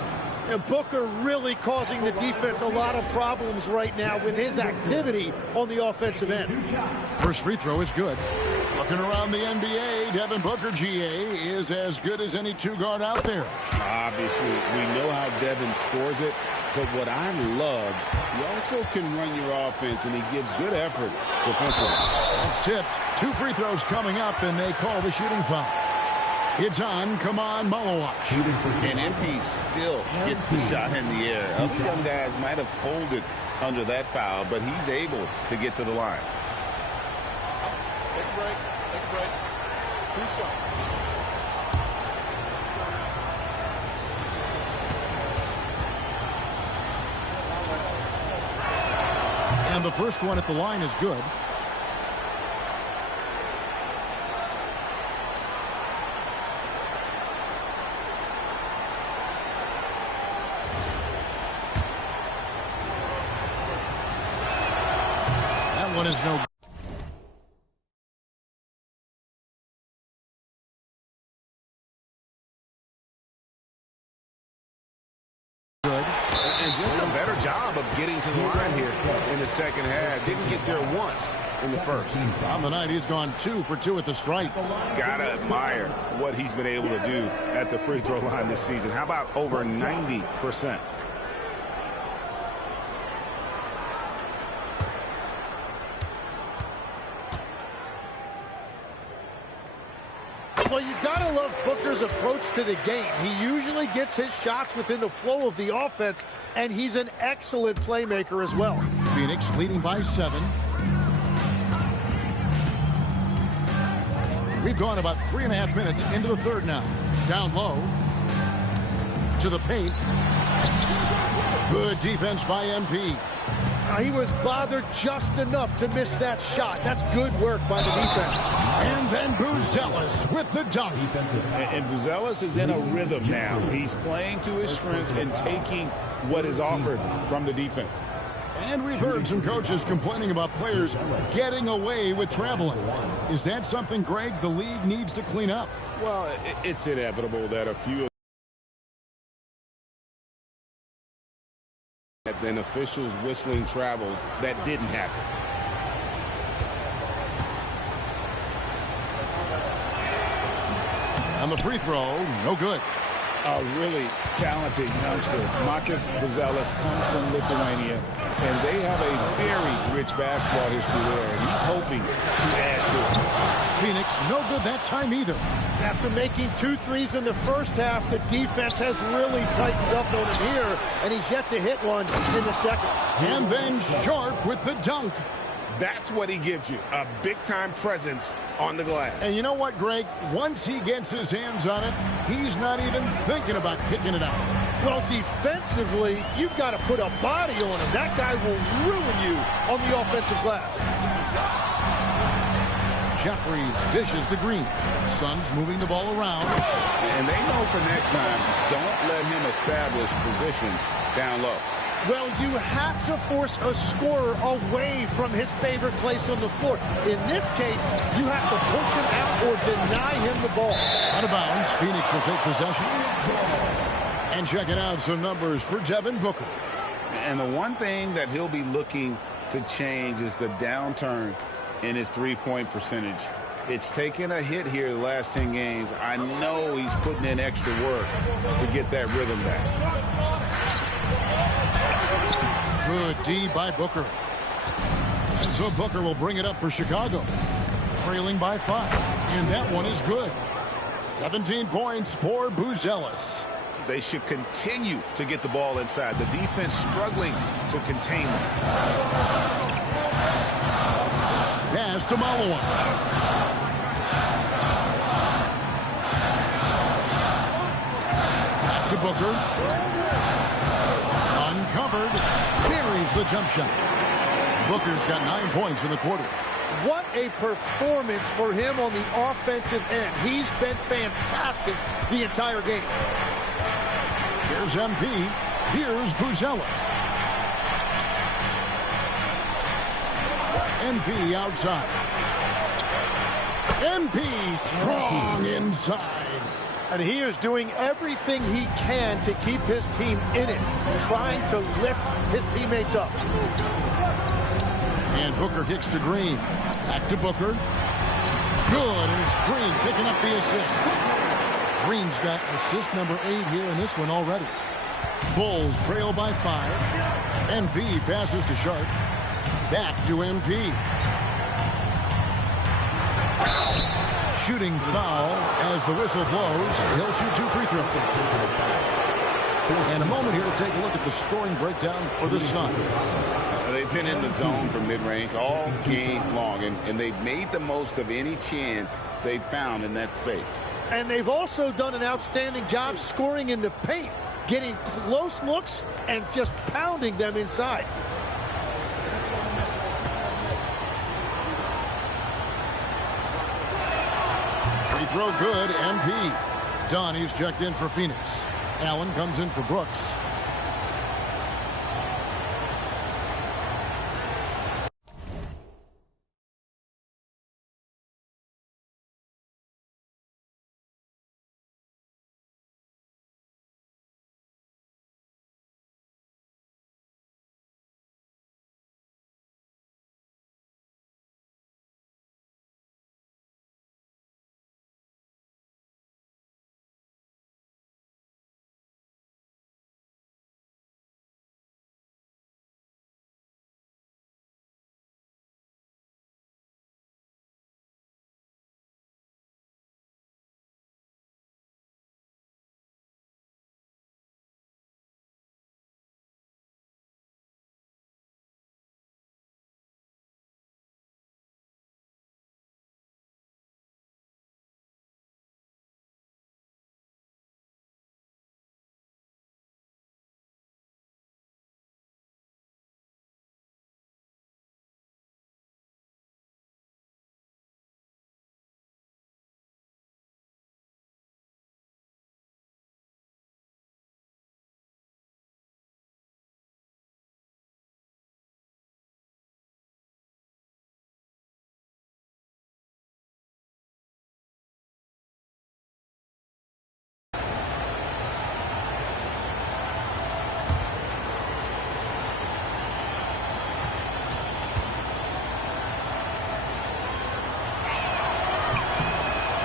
And Booker really causing the defense a lot of problems right now with his activity on the offensive end. First free throw is good. Looking around the NBA, Devin Booker, GA, is as good as any two-guard out there. Obviously, we know how Devin scores it, but what I love, he also can run your offense, and he gives good effort defensively. That's tipped. 2 free throws coming up, and they call the shooting foul. It's on. Come on, Malawach. And MP still gets the shot in the air. Other young guys might have folded under that foul, but he's able to get to the line. Take a break. Take a break. 2 shots. And the first one at the line is good. That one is no good. And just a better job of getting to the line here in the second half. Didn't get there once in the first. On the night, he's gone 2 for 2 at the stripe. Gotta admire what he's been able to do at the free throw line this season. How about over 90%? Well, you gotta love Booker's approach to the game. He usually gets his shots within the flow of the offense, and he's an excellent playmaker as well. Phoenix leading by 7. We've gone about 3.5 minutes into the third now. Down low. To the paint. Good defense by MP. He was bothered just enough to miss that shot. That's good work by the defense. And then Buzelis with the dunk. And Buzelis is in a rhythm now. He's playing to his strengths and taking what is offered from the defense. And we've heard some coaches complaining about players getting away with traveling. Is that something, Greg, the league needs to clean up? Well, it's inevitable that a few than officials whistling travels that didn't happen. On the free throw, no good. A really talented youngster, Matas Buzelis, comes from Lithuania, and they have a very rich basketball history there, and he's hoping to add to it. Phoenix, no good that time either. After making 2 threes in the first half, the defense has really tightened up on him here, and he's yet to hit one in the second. And then Sharp with the dunk. That's what he gives you, a big-time presence on the glass. And you know what, Greg? Once he gets his hands on it, he's not even thinking about kicking it out. Well, defensively, you've got to put a body on him. That guy will ruin you on the offensive glass. Jeffries dishes to Green. Suns moving the ball around. And they know for next time, don't let him establish position down low. Well, you have to force a scorer away from his favorite place on the floor. In this case, you have to push him out or deny him the ball. Out of bounds, Phoenix will take possession. And checking out some numbers for Devin Booker. And the one thing that he'll be looking to change is the downturn in his three-point percentage. It's taken a hit here the last 10 games. I know he's putting in extra work to get that rhythm back. Good D by Booker. And so Booker will bring it up for Chicago. Trailing by 5. And that one is good. 17 points for Buzelis. They should continue to get the ball inside. The defense struggling to contain them. Pass to Malowan. Back to Booker. Uncovered. Buries the jump shot. Booker's got 9 points in the quarter. What a performance for him on the offensive end. He's been fantastic the entire game. Here's MP. Here's Buzelis. MP outside. MP strong inside. And he is doing everything he can to keep his team in it, trying to lift his teammates up. And Booker kicks to Green. Back to Booker. Good, and it's Green picking up the assist. Green's got assist number 8 here in this one already. Bulls trail by 5. MP passes to Sharp. Back to MP. Shooting foul as the whistle blows. He'll shoot 2 free throws. And a moment here to take a look at the scoring breakdown for the Suns. They've been in the zone from mid-range all game long, and they've made the most of any chance they've found in that space. And they've also done an outstanding job scoring in the paint, getting close looks and just pounding them inside. Free throw good, MP. Donnie's checked in for Phoenix. Allen comes in for Brooks.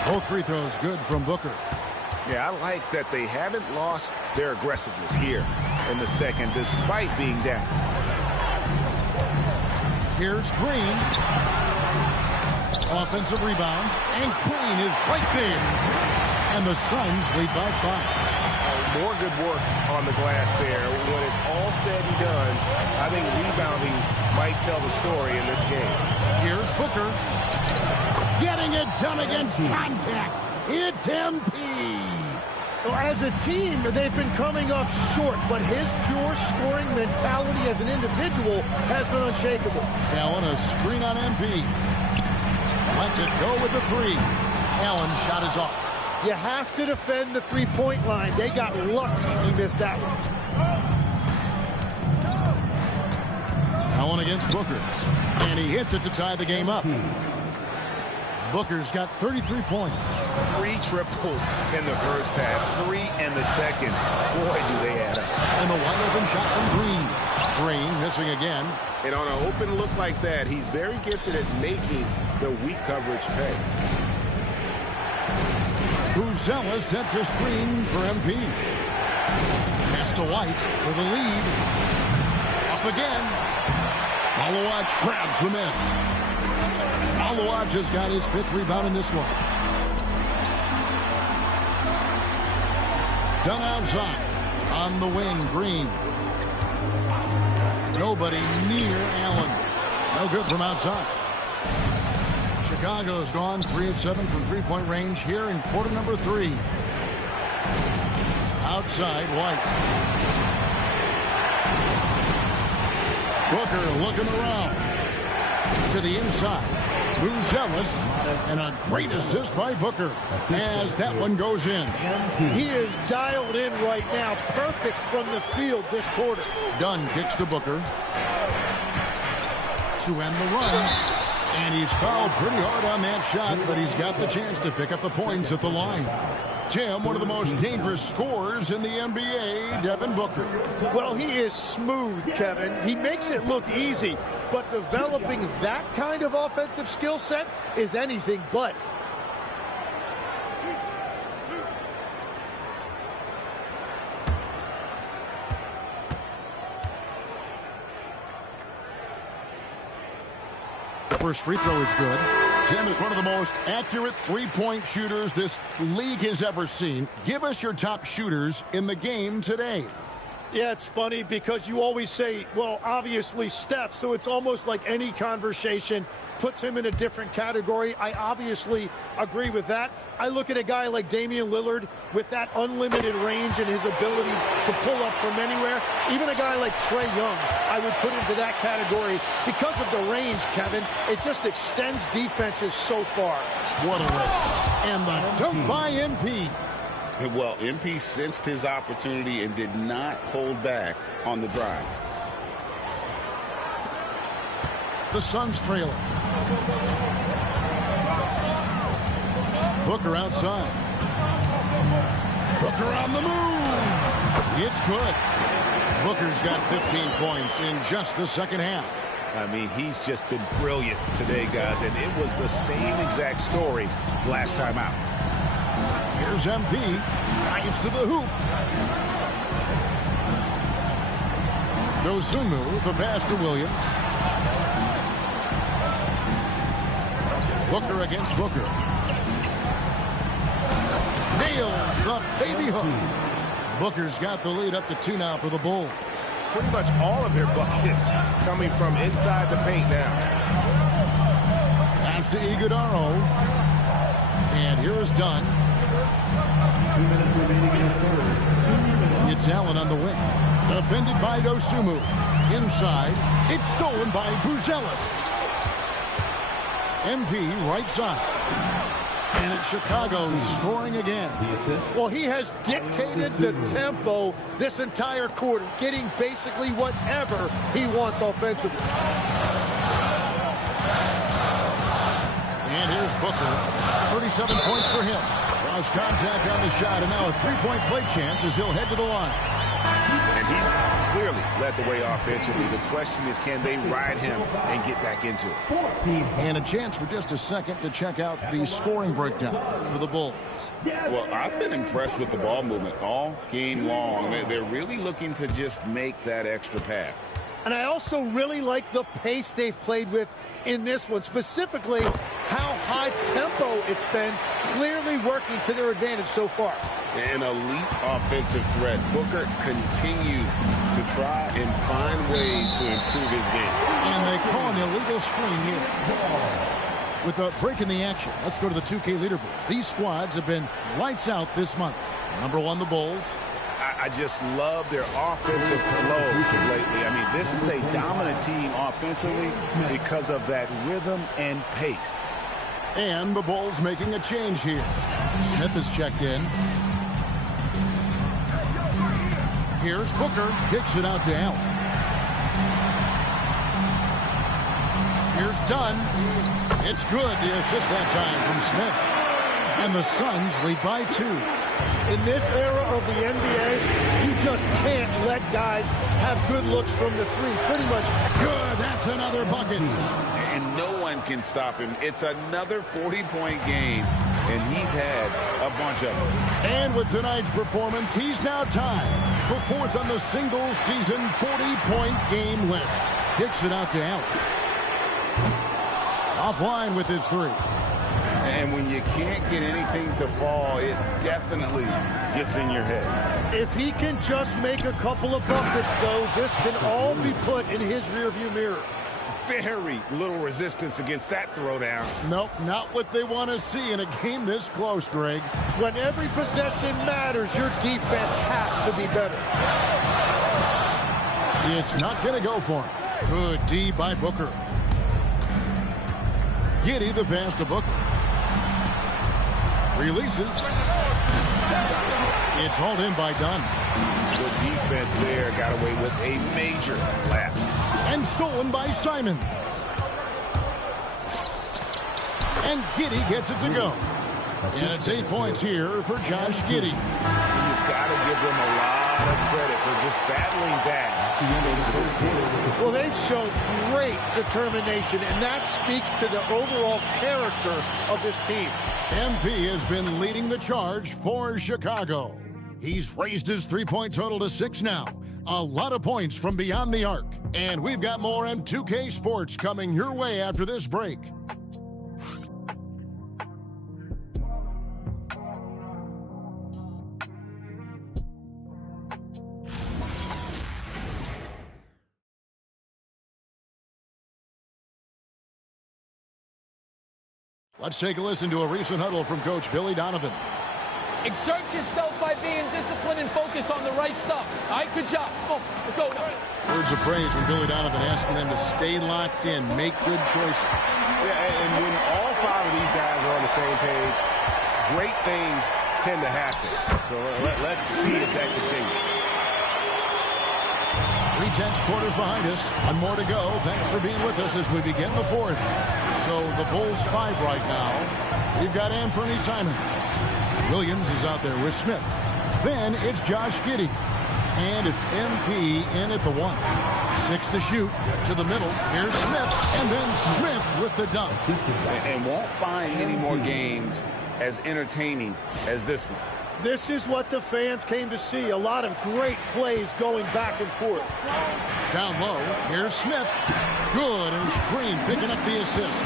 Both free throws good from Booker. Yeah, I like that they haven't lost their aggressiveness here in the second, despite being down. Here's Green. Offensive rebound. And Green is right there. And the Suns lead by 5. More good work on the glass there. When it's all said and done, I think rebounding might tell the story in this game. Here's Booker. Getting it done against contact. It's MP. Well, as a team, they've been coming up short, but his pure scoring mentality as an individual has been unshakable. Allen, a screen on MP. Lets it go with the three. Allen's shot is off. You have to defend the three-point line. They got lucky he missed that one. Allen against Booker. And he hits it to tie the game up. Booker's got 33 points. 3 triples in the first half, 3 in the second. Boy, do they add up. And the wide open shot from Green. Green missing again. And on an open look like that, he's very gifted at making the weak coverage pay. Buzelis sets a screen for MP. Pass to White for the lead. Up again. Malawach grabs the miss. Malawach has got his 5th rebound in this one. Done outside. On the wing, Green. Nobody near Allen. No good from outside. Chicago's gone 3 of 7 from three-point range here in quarter number 3. Outside, White. Booker looking around. To the inside. Buzelis. And a great assist by Booker as that one goes in. He is dialed in right now. Perfect from the field this quarter. Dunn kicks to Booker. To end the run. And he's fouled pretty hard on that shot, but he's got the chance to pick up the points at the line. Tim, one of the most dangerous scorers in the NBA, Devin Booker. Well, he is smooth, Kevin. He makes it look easy, but developing that kind of offensive skill set is anything but. First free throw is good. Tim is one of the most accurate three-point shooters this league has ever seen. Give us your top shooters in the game today. Yeah, it's funny because you always say, well, obviously Steph, so it's almost like any conversation puts him in a different category. I obviously agree with that. I look at a guy like Damian Lillard with that unlimited range and his ability to pull up from anywhere. Even a guy like Trae Young, I would put into that category because of the range, Kevin. It just extends defenses so far. What a risk. And the dunk by MP. Well, MP sensed his opportunity and did not hold back on the drive. The Suns trailing. Booker outside. Booker on the move. It's good. Booker's got 15 points in just the second half. I mean, he's just been brilliant today, guys, and it was the same exact story last time out. Here's MP. Drives to the hoop. Dosunmu, the pass to Williams. Booker against Booker. Nails the baby hook. Booker's got the lead up to 2 now for the Bulls. Pretty much all of their buckets coming from inside the paint now. Pass to Iguodaro. And here's Dunn. 2 minutes remaining in the third. It's Allen on the wing. Defended by Dosunmu. Inside. It's stolen by Buzelis. MP right side. And it's Chicago scoring again. Well, he has dictated the tempo this entire quarter, getting basically whatever he wants offensively. And here's Booker. 37 points for him. Draws contact on the shot, and now a three-point play chance as he'll head to the line. And he's clearly led the way offensively. The question is, can they ride him and get back into it? And a chance for just a second to check out the scoring breakdown for the Bulls. Well, I've been impressed with the ball movement all game long. They're really looking to just make that extra pass. And I also really like the pace they've played with in this one, specifically how high tempo it's been, clearly working to their advantage so far. An elite offensive threat. Booker continues to try and find ways to improve his game. And they call an illegal screen here. With a break in the action, let's go to the 2K leaderboard. These squads have been lights out this month. Number 1, the Bulls. I just love their offensive flow lately. I mean, this is a dominant team offensively because of that rhythm and pace. And the Bulls making a change here. Smith is checked in. Here's Booker. Kicks it out to Allen. Here's Dunn. It's good. The assist that time from Smith. And the Suns lead by 2. In this era of the NBA, you just can't let guys have good looks from the three. Pretty much. Good. That's another bucket. And no one can stop him. It's another 40-point game, and he's had a bunch of them. And with tonight's performance, he's now tied for 4th on the single-season 40-point game list. Kicks it out to Allen. Offline with his 3. And when you can't get anything to fall, it definitely gets in your head. If he can just make a couple of buckets, though, this can all be put in his rearview mirror. Very little resistance against that throwdown. Nope, not what they want to see in a game this close, Greg. When every possession matters, your defense has to be better. It's not going to go for him. Good D by Booker. Giddey the pass to Booker. Releases. It's hauled in by Dunn. Good defense there. Got away with a major lapse. And stolen by Simon. And Giddey gets it to go. And it's 8 points here for Josh Giddey. You've got to give them a lot of credit for just battling back into this game. Well, they've shown great determination, and that speaks to the overall character of this team. MP has been leading the charge for Chicago. He's raised his three-point total to 6 now. A lot of points from beyond the arc. And we've got more M2K Sports coming your way after this break. Let's take a listen to a recent huddle from Coach Billy Donovan. Exert yourself by being disciplined and focused on the right stuff. All right, good job. Oh, let's go. Words of praise from Billy Donovan asking them to stay locked in, make good choices. Yeah, and when all 5 of these guys are on the same page, great things tend to happen. So let's see if that continues. 3/10 quarters behind us. One more to go. Thanks for being with us as we begin the 4th. So the Bulls 5 right now. We've got Anthony Simon. Williams is out there with Smith. Then it's Josh Giddey. And it's MP in at the 1. 6 to shoot. To the middle. Here's Smith. And then Smith with the dunk. And won't find many more games as entertaining as this one. This is what the fans came to see. A lot of great plays going back and forth. Down low. Here's Smith. Good. And it's Green picking up the assist.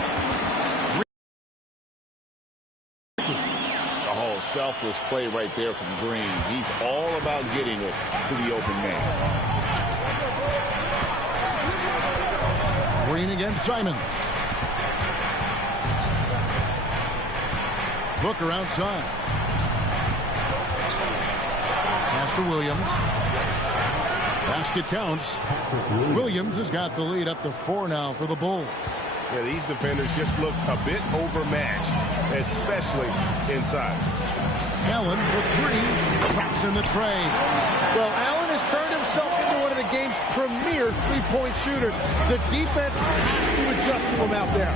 Selfless play right there from Green. He's all about getting it to the open man. Green against Simon. Booker outside. Pass to Williams. Basket counts. Williams has got the lead up to 4 now for the Bulls. Yeah, these defenders just look a bit overmatched, especially inside. Allen for 3. Traps in the tray. Well, Allen has turned himself into one of the game's premier three-point shooters. The defense has to adjust to him out there.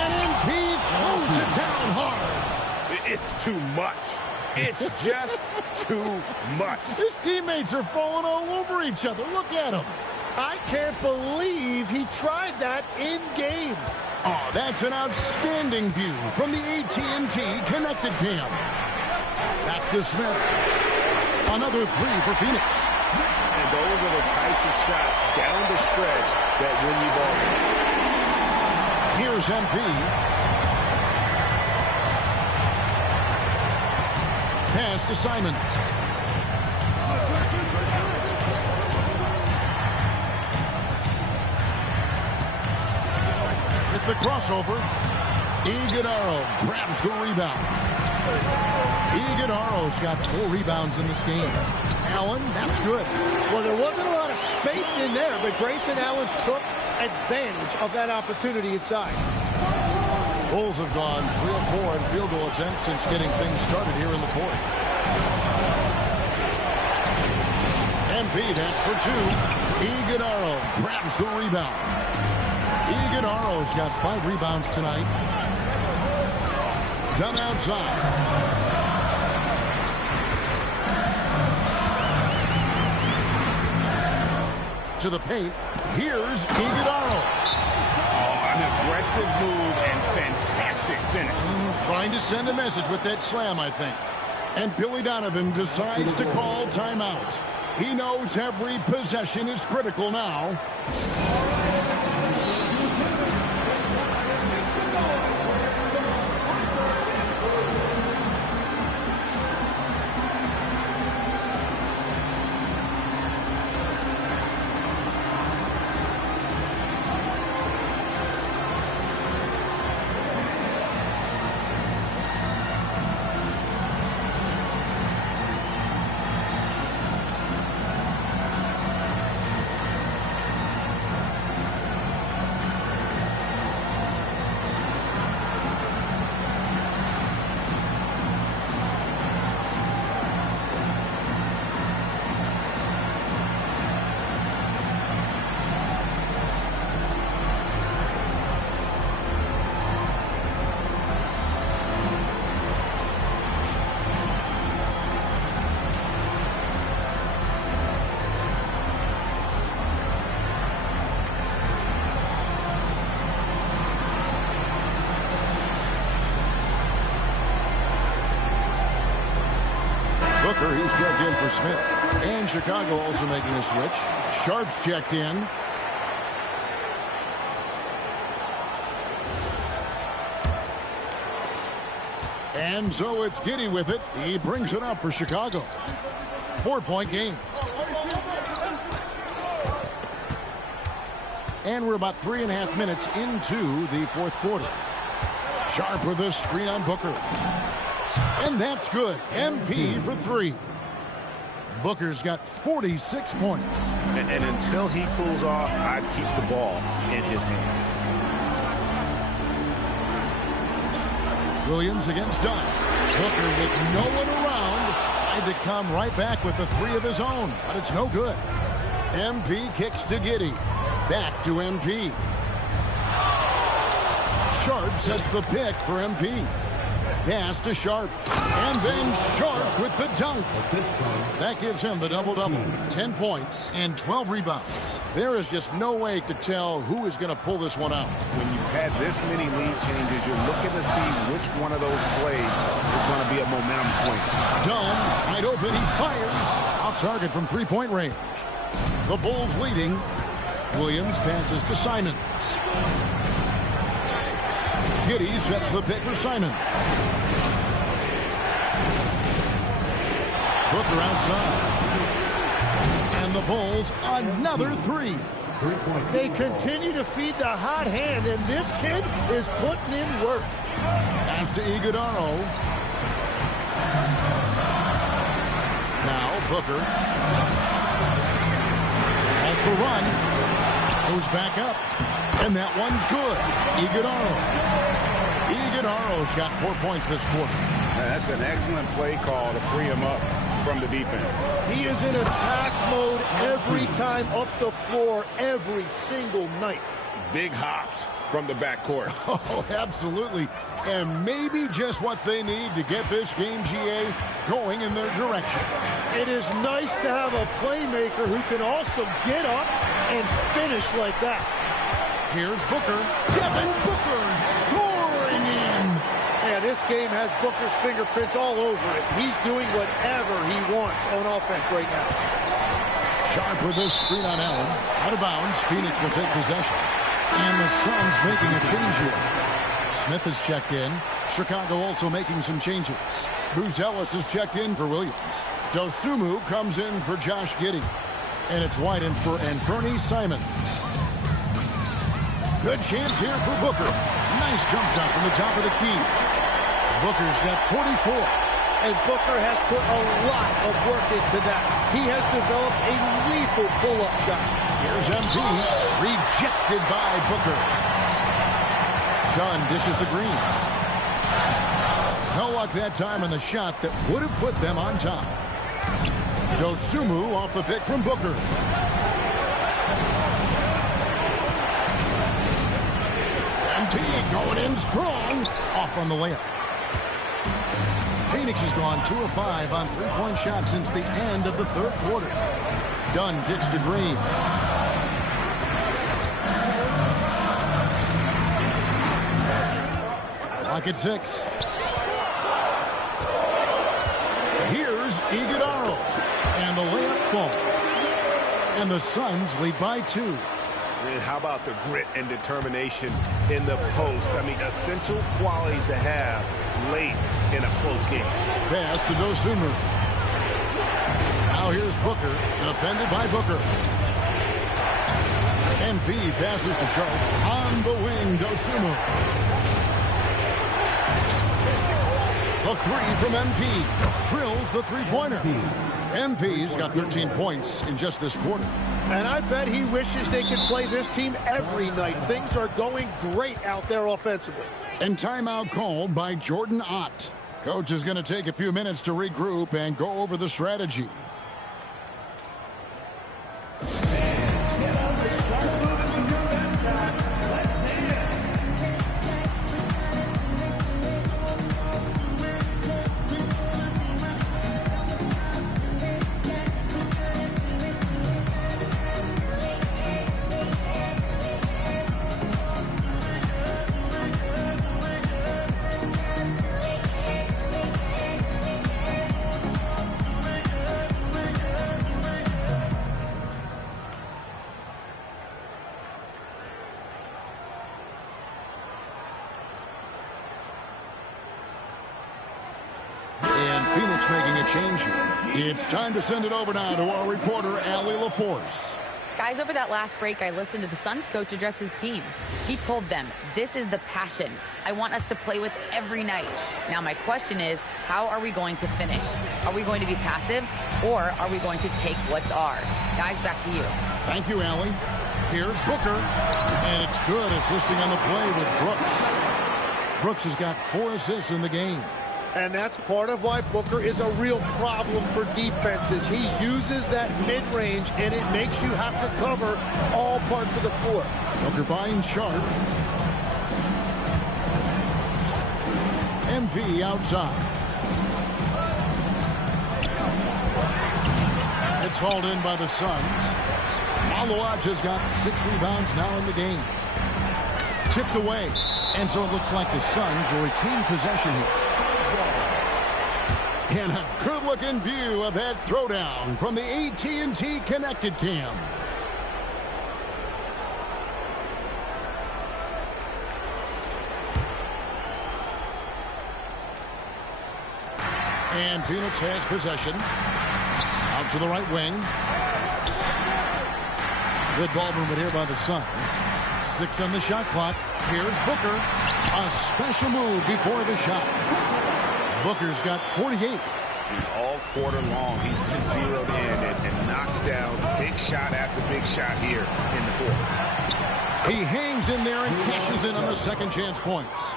And MP throws it down hard. It's too much. It's just too much. His teammates are falling all over each other. Look at him. I can't believe he tried that in-game. Oh, that's an outstanding view from the AT&T Connected Cam. Back to Smith. Another 3 for Phoenix. And those are the types of shots down the stretch that win you ball. Here's MP. Pass to Simon. With the crossover, Iguodala grabs the rebound. Iguodala's got 4 rebounds in this game. Allen, that's good. Well, there wasn't a lot of space in there, but Grayson Allen took advantage of that opportunity inside. Bulls have gone 3 of 4 in field goal attempts since getting things started here in the fourth. MP, that's for 2. Iguodaro grabs the rebound. Iguodaro's got 5 rebounds tonight. Done outside. To the paint. Here's Iguodaro. An aggressive move and fantastic finish. Trying to send a message with that slam, I think. And Billy Donovan decides to call timeout. He knows every possession is critical now. Booker, he's checked in for Smith. And Chicago also making a switch. Sharp's checked in. And so it's Giddey with it. He brings it up for Chicago. 4-point game. And we're about 3.5 minutes into the fourth quarter. Sharp with a screen on Booker. And that's good. MP for 3. Booker's got 46 points. And until he cools off, I'd keep the ball in his hand. Williams against Dunn. Booker with no one around. Tried to come right back with a 3 of his own, but it's no good. MP kicks to Giddey. Back to MP. Sharp sets the pick for MP. Pass to Sharp. And then Sharp with the dunk. That gives him the double-double. 10 points and 12 rebounds. There is just no way to tell who is going to pull this one out. When you've had this many lead changes, you're looking to see which one of those plays is going to be a momentum swing. Dunn, wide open, he fires. Off target from three-point range. The Bulls leading. Williams passes to Simons. Giddey sets the pick for Simon. Booker outside. And the Bulls another 3. They continue to feed the hot hand, and this kid is putting in work. Pass to Iguodaro. Now Booker. At the run. Goes back up. And that one's good. Iguodaro's got 4 points this quarter. That's an excellent play call to free him up from the defense. He is in attack mode every time up the floor, every single night. Big hops from the backcourt. Oh, absolutely. And maybe just what they need to get this game, GA, going in their direction. It is nice to have a playmaker who can also get up and finish like that. Here's Booker. Devin Booker soaring in. Yeah, this game has Booker's fingerprints all over it. He's doing whatever he wants on offense right now. Sharp with this screen on Allen. Out of bounds. Phoenix will take possession. And the Suns making a change here. Smith is checked in. Chicago also making some changes. Buzelis is checked in for Williams. Dosunmu comes in for Josh Giddey. And it's White in for Anthony Simons. Good chance here for Booker. Nice jump shot from the top of the key. Booker's got 44. And Booker has put a lot of work into that. He has developed a lethal beautiful pull-up shot. Here's MP, rejected by Booker. Dunn dishes to Green. No luck that time on the shot that would have put them on top. Dosunmu off the pick from Booker. MP going in strong. Off on the layup. Phoenix has gone 2 of 5 on three-point shots since the end of the third quarter. Dunn kicks to Green. Lock at 6. Here's Iguodala. And the layup falls. And the Suns lead by 2. And how about the grit and determination in the post? I mean, essential qualities to have late in a close game. Pass to Dosunmu. Now here's Booker, defended by Booker. MP passes to Sharp. On the wing, Dosunmu. The three from MP. Drills the three-pointer. MP's got 13 points in just this quarter. And I bet he wishes they could play this team every night. Things are going great out there offensively. And timeout called by Jordan Ott. Coach is going to take a few minutes to regroup and go over the strategy. Phoenix making a change here. It's time to send it over now to our reporter, Allie LaForce. Guys, over that last break, I listened to the Suns coach address his team. He told them, this is the passion I want us to play with every night. Now, my question is, how are we going to finish? Are we going to be passive, or are we going to take what's ours? Guys, back to you. Thank you, Allie. Here's Booker. And it's good. Assisting on the play was Brooks. Brooks has got 4 assists in the game. And that's part of why Booker is a real problem for defenses. He uses that mid-range, and it makes you have to cover all parts of the floor. Booker finds Sharp. MP outside. It's hauled in by the Suns. Maluach has got 6 rebounds now in the game. Tipped away. And so it looks like the Suns will retain possession here. And a good-looking view of that throwdown from the AT&T Connected Cam. And Phoenix has possession. Out to the right wing. Good ball movement here by the Suns. 6 on the shot clock. Here's Booker. A special move before the shot. Booker's got 48. And all quarter long, he's been zeroed in and knocks down big shot after big shot here in the fourth. He hangs in there and cashes in on the second chance points.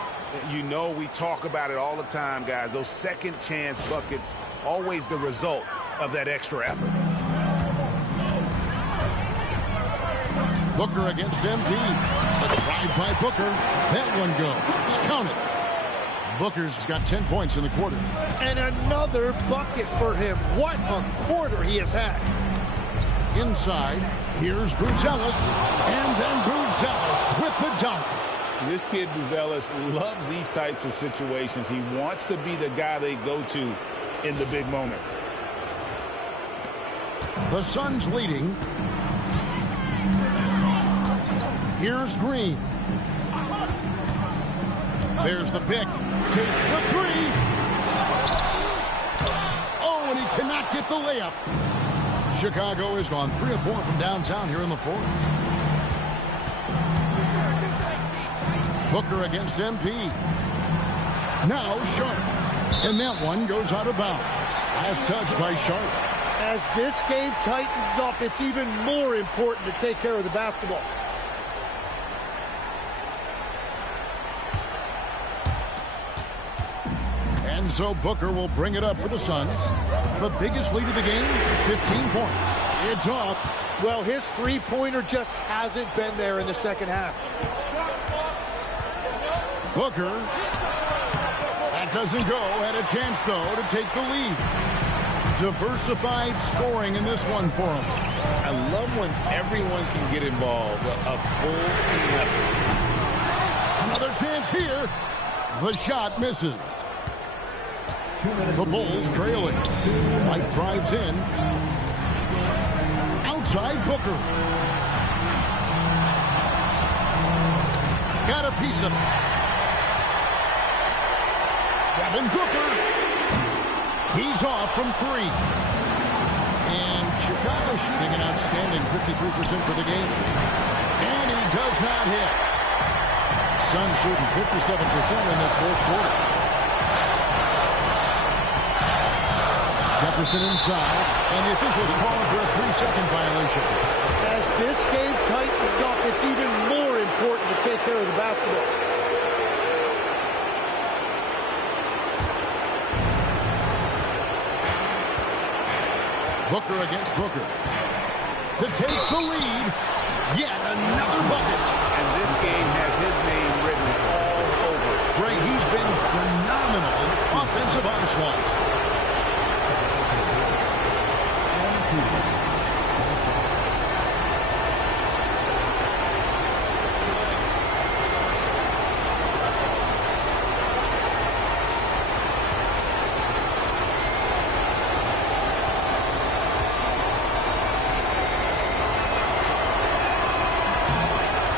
You know, we talk about it all the time, guys. Those second chance buckets, always the result of that extra effort. Booker against MP. A drive by Booker. That one goes. Count it. Booker's got 10 points in the quarter. And another bucket for him. What a quarter he has had. Inside, here's Buzelis. And then Buzelis with the dunk. This kid, Buzelis, loves these types of situations. He wants to be the guy they go to in the big moments. The Suns leading. Here's Green. There's the pick. Takes the 3. Oh, and he cannot get the layup. Chicago has gone 3 of 4 from downtown here in the fourth. Booker against MP. Now Sharp. And that one goes out of bounds. Last touch by Sharp. As this game tightens up, it's even more important to take care of the basketball. And so Booker will bring it up for the Suns. The biggest lead of the game, 15 points. It's off. Well, his three-pointer just hasn't been there in the second half. Booker. That doesn't go. Had a chance, though, to take the lead. Diversified scoring in this one for him. I love when everyone can get involved. A full team effort. Another chance here. The shot misses. The Bulls trailing. White drives in. Outside Booker. Got a piece of it. Devin Booker. He's off from three. And Chicago shooting an outstanding 53% for the game. And he does not hit. Suns shooting 57% in this fourth quarter. Jefferson inside, and the officials calling for a 3-second violation. As this game tightens up, it's even more important to take care of the basketball. Booker against Booker. To take the lead, yet another bucket. And this game has his name written all over it. Greg, he's been phenomenal in offensive onslaught.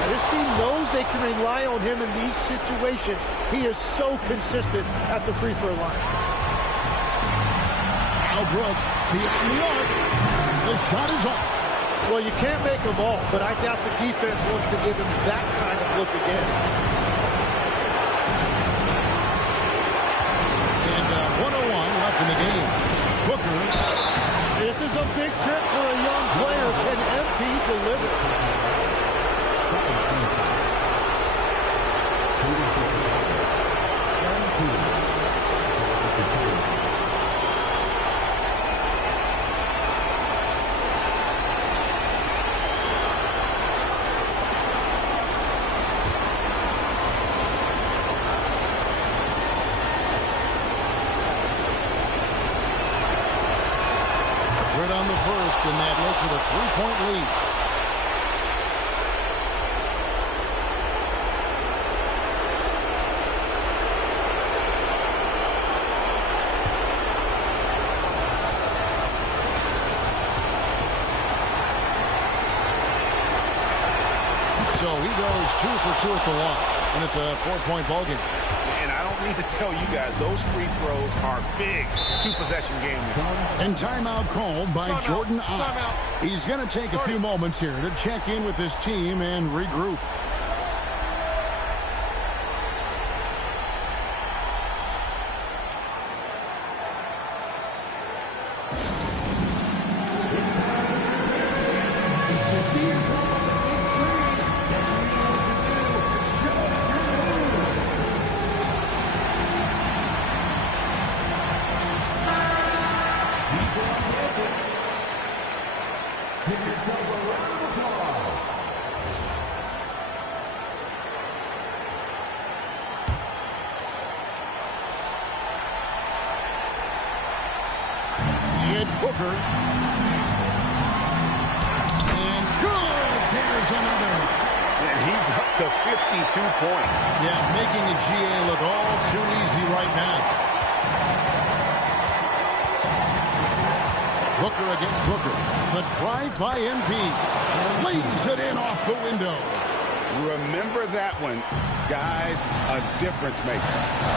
This team knows they can rely on him in these situations. He is so consistent at the free throw line. Al Brooks, beyond the arc. The shot is off. Well, you can't make them all, but I doubt the defense wants to give him that kind of look again. And 1:01 left in the game. Booker. This is a big trip for a young player. Can MP deliver? Right on the first, and that makes it a 3-point lead. So he goes 2 for 2 at the line, and it's a 4-point ball game. And I don't need to tell you guys, those free throws are big two-possession games. And timeout called by Jordan Ott. He's going to take a few moments here to check in with his team and regroup. It's Booker. And good! There's another. And he's up to 52 points. Yeah, making a GA look all too easy right now. Booker against Booker. The drive by MP. Lays it in off the window. Remember that one. Guys, a difference maker.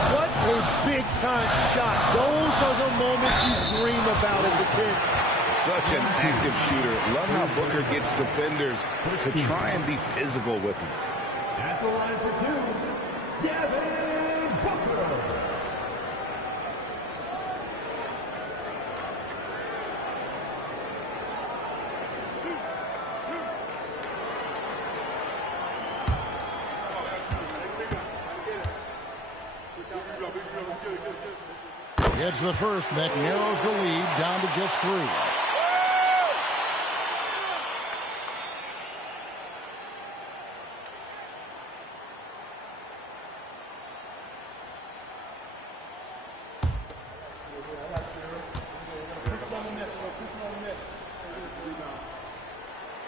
What a big-time shot. Those are the moments you dream about as a kid. Such an active shooter. Love how Booker gets defenders to try and be physical with him. At the line for two, Devin Booker. 1 It's the first that narrows the lead down to just 3.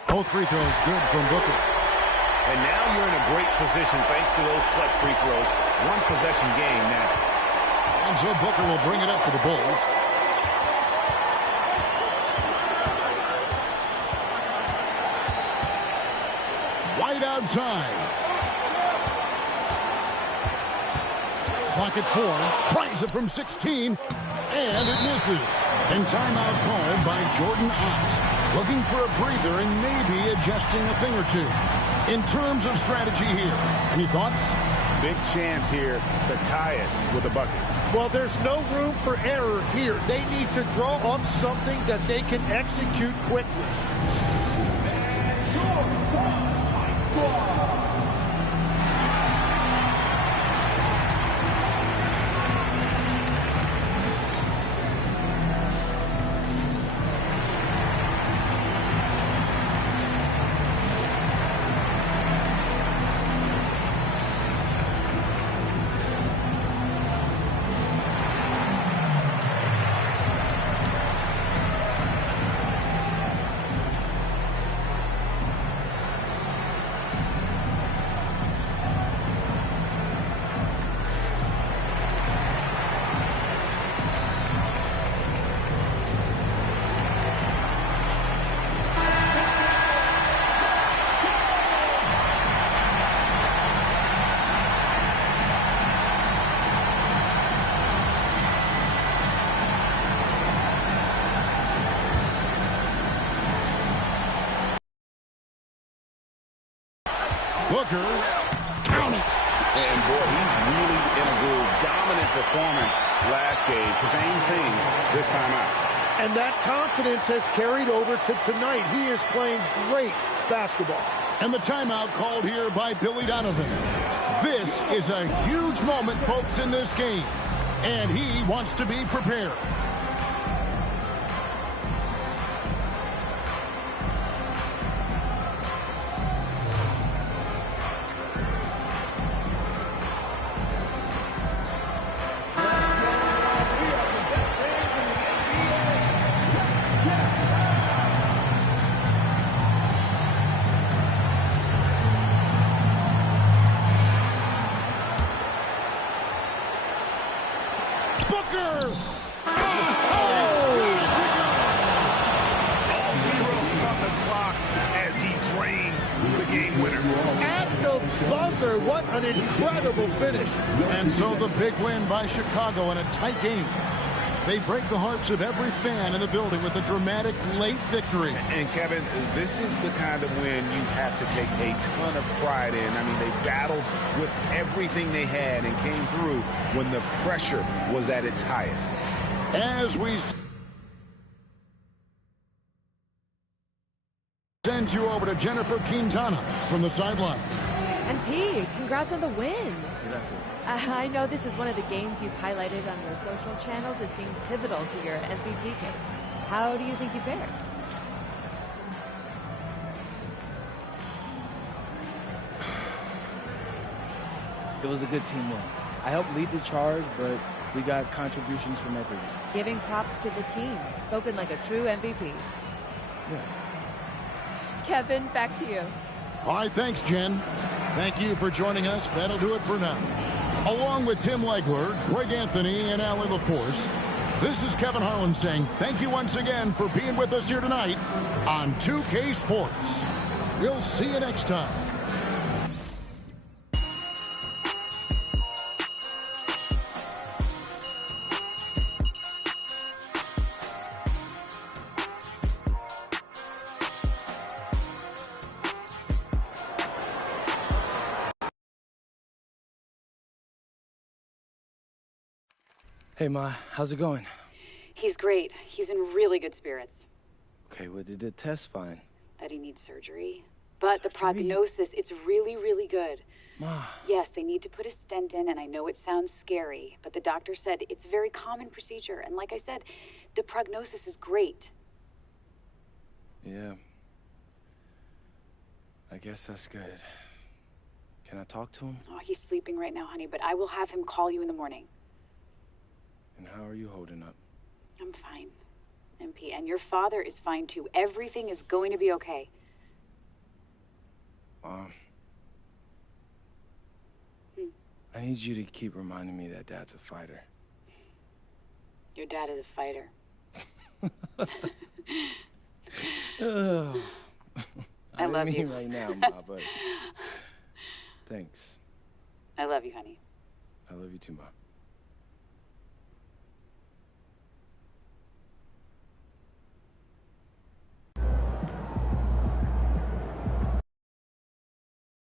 Both free throws good from Booker. And now you're in a great position thanks to those clutch free throws. One possession game now. And so Booker will bring it up for the Bulls. White outside. Clock at 4. Tries it from 16. And it misses. And timeout called by Jordan Ott. Looking for a breather and maybe adjusting a thing or two. In terms of strategy here, any thoughts? Big chance here to tie it with a bucket. Well, there's no room for error here. They need to draw up something that they can execute quickly. Booker, count it. And boy, he's really in a groove. Dominant performance last game. Same thing this time out. And that confidence has carried over to tonight. He is playing great basketball. And the timeout called here by Billy Donovan. This is a huge moment, folks, in this game. And he wants to be prepared. Booker! All zeros on the clock as he drains the game winner. At the buzzer, what an incredible finish. And so the big win by Chicago in a tight game. They break the hearts of every fan in the building with a dramatic late victory. And Kevin, this is the kind of win you have to take a ton of pride in. I mean, they battled with everything they had and came through when the pressure was at its highest. As we send you over to Jennifer Quintana from the sideline. And Pete, congrats on the win. Gracias. I know this is one of the games you've highlighted on your social channels as being pivotal to your MVP case. How do you think you fared? It was a good team win. I helped lead the charge, but we got contributions from everyone. Giving props to the team. Spoken like a true MVP. Yeah. Kevin, back to you. All right, thanks, Jen. Thank you for joining us. That'll do it for now. Along with Tim Legler, Greg Anthony, and Allie LaForce, this is Kevin Harlan saying thank you once again for being with us here tonight on 2K Sports. We'll see you next time. Hey, Ma, how's it going? He's great. He's in really good spirits. Okay, well, did the test fine? That he needs surgery. But the prognosis, it's really, really good. Ma. Yes, they need to put a stent in, and I know it sounds scary, but the doctor said it's a very common procedure. And like I said, the prognosis is great. Yeah. I guess that's good. Can I talk to him? Oh, he's sleeping right now, honey, but I will have him call you in the morning. And how are you holding up? I'm fine, MP, and your father is fine too. Everything is going to be okay. Mom. I need you to keep reminding me that Dad's a fighter. Your dad is a fighter. I love you. Right now, Ma, but thanks. I love you, honey. I love you too, Ma.